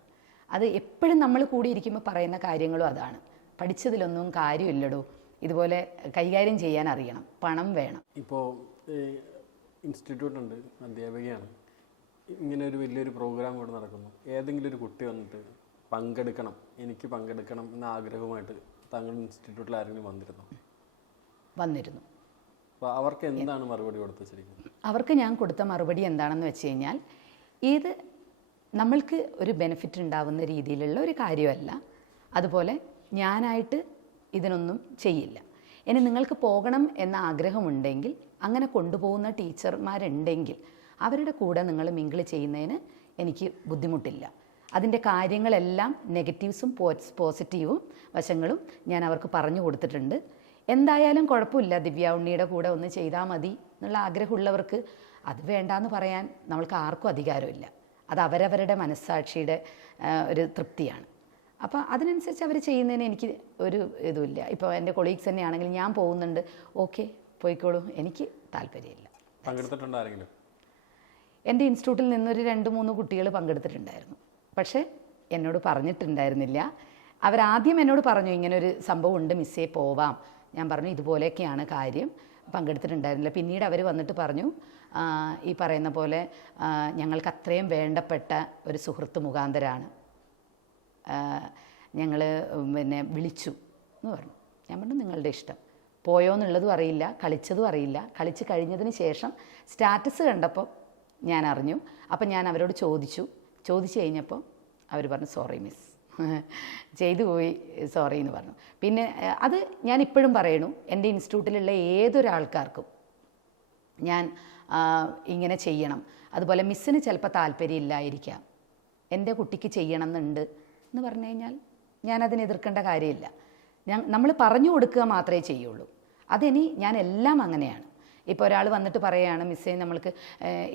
അത് എപ്പോഴും നമ്മൾ കൂടിയിരിക്കുമ്പോൾ പറയുന്ന കാര്യങ്ങളും അതാണ്. പഠിച്ചതിലൊന്നും കാര്യമില്ലടോ. ഇതുപോലെ കൈകാര്യം ചെയ്യാൻ അറിയണം. പണം വേണം. ഇപ്പോൾ ഇൻസ്റ്റിറ്റ്യൂട്ട് ഉണ്ട് അധ്യാപികയാണ്. ഇങ്ങനെ ഒരു വലിയൊരു പ്രോഗ്രാം ഇവിടെ നടക്കുന്നു. ഏതെങ്കിലും ഒരു കുട്ടി വന്നിട്ട് പങ്കെടുക്കണം എനിക്ക് പങ്കെടുക്കണം എന്ന ആഗ്രഹമായിട്ട് താങ്കളുടെ ഇൻസ്റ്റിറ്റ്യൂട്ടിൽ ആരെങ്കിലും വന്നിരുന്നു? വന്നിരുന്നു. അവർക്ക് എന്താണ് മറുപടി അവർക്ക് ഞാൻ കൊടുത്ത മറുപടി എന്താണെന്ന് വെച്ച് കഴിഞ്ഞാൽ ഇത് നമ്മൾക്ക് ഒരു ബെനിഫിറ്റ് ഉണ്ടാവുന്ന രീതിയിലുള്ള ഒരു കാര്യമല്ല. അതുപോലെ ഞാനായിട്ട് ഇതിനൊന്നും ചെയ്യില്ല. ഇനി നിങ്ങൾക്ക് പോകണം എന്ന ആഗ്രഹമുണ്ടെങ്കിൽ അങ്ങനെ കൊണ്ടുപോകുന്ന ടീച്ചർമാരുണ്ടെങ്കിൽ അവരുടെ കൂടെ നിങ്ങൾ മിങ്കിൾ ചെയ്യുന്നതിന് എനിക്ക് ബുദ്ധിമുട്ടില്ല. അതിന്റെ കാര്യങ്ങളെല്ലാം നെഗറ്റീവ്സും പോസിറ്റീവും വശങ്ങളും ഞാൻ അവർക്ക് പറഞ്ഞു കൊടുത്തിട്ടുണ്ട്. എന്തായാലും കുഴപ്പമില്ല ദിവ്യ ഉണ്ണിയുടെ കൂടെ ഒന്ന് ചെയ്താൽ മതി എന്നുള്ള ആഗ്രഹമുള്ളവർക്ക് അത് വേണ്ടാന്ന് പറയാൻ നമ്മൾക്ക് ആർക്കും അധികാരമില്ല. അത് അവരവരുടെ മനസ്സാക്ഷിയുടെ ഒരു തൃപ്തിയാണ്. അപ്പോൾ അതിനനുസരിച്ച് അവർ ചെയ്യുന്നതിന് എനിക്ക് ഒരു ഇതുമില്ല. ഇപ്പോൾ എന്റെ കൊളീഗ്സ് തന്നെയാണെങ്കിൽ ഞാൻ പോകുന്നുണ്ട്. ഓക്കെ പോയിക്കോളൂ. എനിക്ക് താല്പര്യമില്ല. പങ്കെടുത്തിട്ടുണ്ട് ആരെങ്കിലും? എന്റെ ഇൻസ്റ്റിറ്റ്യൂട്ടിൽ നിന്നൊരു രണ്ട് മൂന്ന് കുട്ടികൾ പങ്കെടുത്തിട്ടുണ്ടായിരുന്നു. പക്ഷേ എന്നോട് പറഞ്ഞിട്ടുണ്ടായിരുന്നില്ല. അവരാദ്യം എന്നോട് പറഞ്ഞു ഇങ്ങനൊരു സംഭവം ഉണ്ട് മിസ്സേ പോവാം. ഞാൻ പറഞ്ഞു ഇതുപോലെയൊക്കെയാണ് കാര്യം പങ്കെടുത്തിട്ടുണ്ടായിരുന്നില്ല. പിന്നീട് അവർ വന്നിട്ട് പറഞ്ഞു ഈ പറയുന്ന പോലെ ഞങ്ങൾക്ക് അത്രയും വേണ്ടപ്പെട്ട ഒരു സുഹൃത്ത് മുഖാന്തരാണ്. ഞങ്ങൾ പിന്നെ വിളിച്ചു എന്ന് പറഞ്ഞു. ഞാൻ പറഞ്ഞു നിങ്ങളുടെ ഇഷ്ടം. പോയോ എന്നുള്ളതും അറിയില്ല കളിച്ചതും അറിയില്ല. കളിച്ച് കഴിഞ്ഞതിന് ശേഷം സ്റ്റാറ്റസ് കണ്ടപ്പോൾ ഞാൻ അറിഞ്ഞു. അപ്പം ഞാൻ അവരോട് ചോദിച്ചു. ചോദിച്ചു കഴിഞ്ഞപ്പോൾ അവർ പറഞ്ഞു സോറി മിസ്. ചെയ്തു പോയി സോറി എന്ന് പറഞ്ഞു. പിന്നെ അത് ഞാൻ ഇപ്പോഴും പറയണു എന്റെ ഇൻസ്റ്റിറ്റ്യൂട്ടിലുള്ള ഏതൊരാൾക്കാർക്കും ഞാൻ ഇങ്ങനെ ചെയ്യണം. അതുപോലെ മിസ്സിന് ചിലപ്പോൾ താല്പര്യമില്ലായിരിക്കാം എന്റെ കുട്ടിക്ക് ചെയ്യണം എന്നുണ്ട് എന്ന് പറഞ്ഞു കഴിഞ്ഞാൽ ഞാൻ അതിനെ എതിർക്കേണ്ട കാര്യമില്ല. ഞാൻ നമ്മൾ പറഞ്ഞു കൊടുക്കുക മാത്രമേ ചെയ്യുള്ളൂ. അതിനി ഞാൻ എല്ലാം അങ്ങനെയാണ്. ഇപ്പോൾ ഒരാൾ വന്നിട്ട് പറയുകയാണ് മിസ്സേ നമ്മൾക്ക്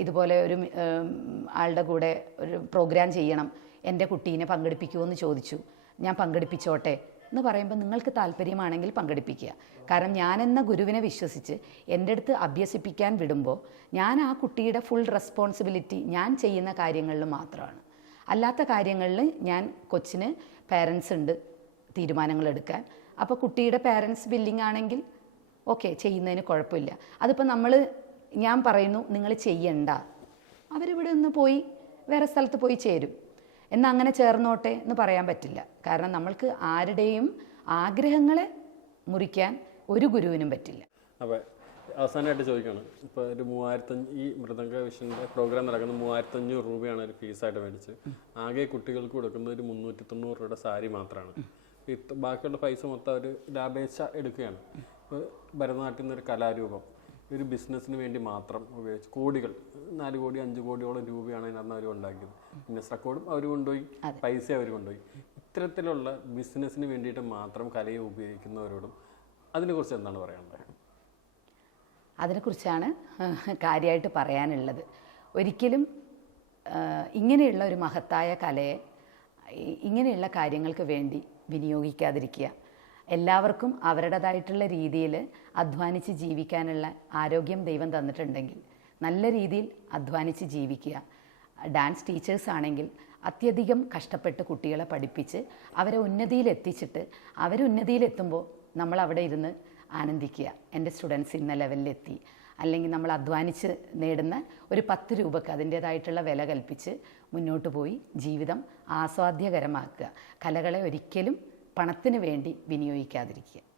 ഇതുപോലെ ഒരു ആളുടെ കൂടെ ഒരു പ്രോഗ്രാം ചെയ്യണം. എന്റെ കുട്ടീനെ പങ്കെടുപ്പിക്കുമോ ചോദിച്ചു. ഞാൻ പങ്കെടുപ്പിച്ചോട്ടെ. എന്ന് പറയുമ്പോൾ നിങ്ങൾക്ക് താല്പര്യമാണെങ്കിൽ പങ്കെടുപ്പിക്കുക. കാരണം ഞാനെന്ന ഗുരുവിനെ വിശ്വസിച്ച് എന്റെ അടുത്ത് അഭ്യസിപ്പിക്കാൻ വിടുമ്പോൾ ഞാൻ ആ കുട്ടിയുടെ ഫുൾ റെസ്പോൺസിബിലിറ്റി ഞാൻ ചെയ്യുന്ന കാര്യങ്ങളിൽ മാത്രമാണ്. അല്ലാത്ത കാര്യങ്ങളിൽ ഞാൻ കൊച്ചിന് പേരൻസ് ഉണ്ട് തീരുമാനങ്ങൾ എടുക്കാൻ. അപ്പോൾ കുട്ടിയുടെ പേരൻസ് ബില്ലിംഗ് ആണെങ്കിൽ ഓക്കെ ചെയ്യുന്നതിന് കുഴപ്പമില്ല. അതിപ്പോൾ നമ്മൾ ഞാൻ പറയുന്നു നിങ്ങൾ ചെയ്യണ്ട. അവരിവിടെ നിന്ന് പോയി വേറെ സ്ഥലത്ത് പോയി ചേരും. എന്നാൽ അങ്ങനെ ചേർന്നോട്ടെ എന്ന് പറയാൻ പറ്റില്ല. കാരണം നമ്മൾക്ക് ആരുടെയും ആഗ്രഹങ്ങളെ മുറിക്കാൻ ഒരു ഗുരുവിനും പറ്റില്ല. അപ്പോൾ അവസാനമായിട്ട് ചോദിക്കുകയാണ് ഇപ്പോൾ ഒരു മൂവായിരത്തഞ്ഞ് ഈ മൃദംഗ വിഷന്റെ പ്രോഗ്രാം നടക്കുന്നത് മൂവായിരത്തഞ്ഞൂറ് രൂപയാണ് ഒരു ഫീസായിട്ട് മേടിച്ച് ആകെ കുട്ടികൾക്ക് കൊടുക്കുന്നത് ഒരു മുന്നൂറ്റി തൊണ്ണൂറ് രൂപയുടെ സാരി മാത്രമാണ്. ബാക്കിയുള്ള പൈസ മൊത്തം അവർ ലാഭേച്ഛ എടുക്കുകയാണ്. ഇപ്പോൾ ഭരതനാട്യം എന്നൊരു കലാരൂപം. ഒരു ബിസിനസ്സിന് വേണ്ടി മാത്രം ഉപയോഗിച്ച് കോടികൾ നാല് കോടി അഞ്ച് കോടിയോളം രൂപയാണ് അതിനകത്ത് അവർ ഉണ്ടാക്കിയത്. ബിസിനസ് റെക്കോർഡും അവർ കൊണ്ടുപോയി പൈസ അവർ കൊണ്ടുപോയി. ഇത്തരത്തിലുള്ള ബിസിനസ്സിന് വേണ്ടിയിട്ട് മാത്രം കലയെ ഉപയോഗിക്കുന്നവരോടും അതിനെക്കുറിച്ച് എന്താണ് പറയാനുള്ളത്? അതിനെക്കുറിച്ചാണ് കാര്യമായിട്ട് പറയാനുള്ളത്. ഒരിക്കലും ഇങ്ങനെയുള്ള ഒരു മഹത്തായ കലയെ ഇങ്ങനെയുള്ള കാര്യങ്ങൾക്ക് വേണ്ടി വിനിയോഗിക്കാതിരിക്കുക. എല്ലാവർക്കും അവരുടേതായിട്ടുള്ള രീതിയിൽ അധ്വാനിച്ച് ജീവിക്കാനുള്ള ആരോഗ്യം ദൈവം തന്നിട്ടുണ്ടെങ്കിൽ നല്ല രീതിയിൽ അധ്വാനിച്ച് ജീവിക്കുക. ഡാൻസ് ടീച്ചേഴ്സ് ആണെങ്കിൽ അത്യധികം കഷ്ടപ്പെട്ട് കുട്ടികളെ പഠിപ്പിച്ച് അവരെ ഉന്നതിയിലെത്തിച്ചിട്ട് എത്തിച്ചിട്ട് അവരുന്നതിയിലെത്തുമ്പോൾ നമ്മൾ അവിടെ ഇരുന്ന് ആനന്ദിക്കുക. എന്റെ സ്റ്റുഡൻസ് ഇന്ന ലെവലിലെത്തി അല്ലെങ്കിൽ നമ്മൾ അധ്വാനിച്ച് നേടുന്ന ഒരു പത്ത് രൂപക്ക് അതിന്റേതായിട്ടുള്ള വില കൽപ്പിച്ച് മുന്നോട്ട് പോയി ജീവിതം ആസ്വാദ്യകരമാക്കുക. കലകളെ ഒരിക്കലും പണത്തിന് വേണ്ടി വിനിയോഗിക്കാതിരിക്കുക.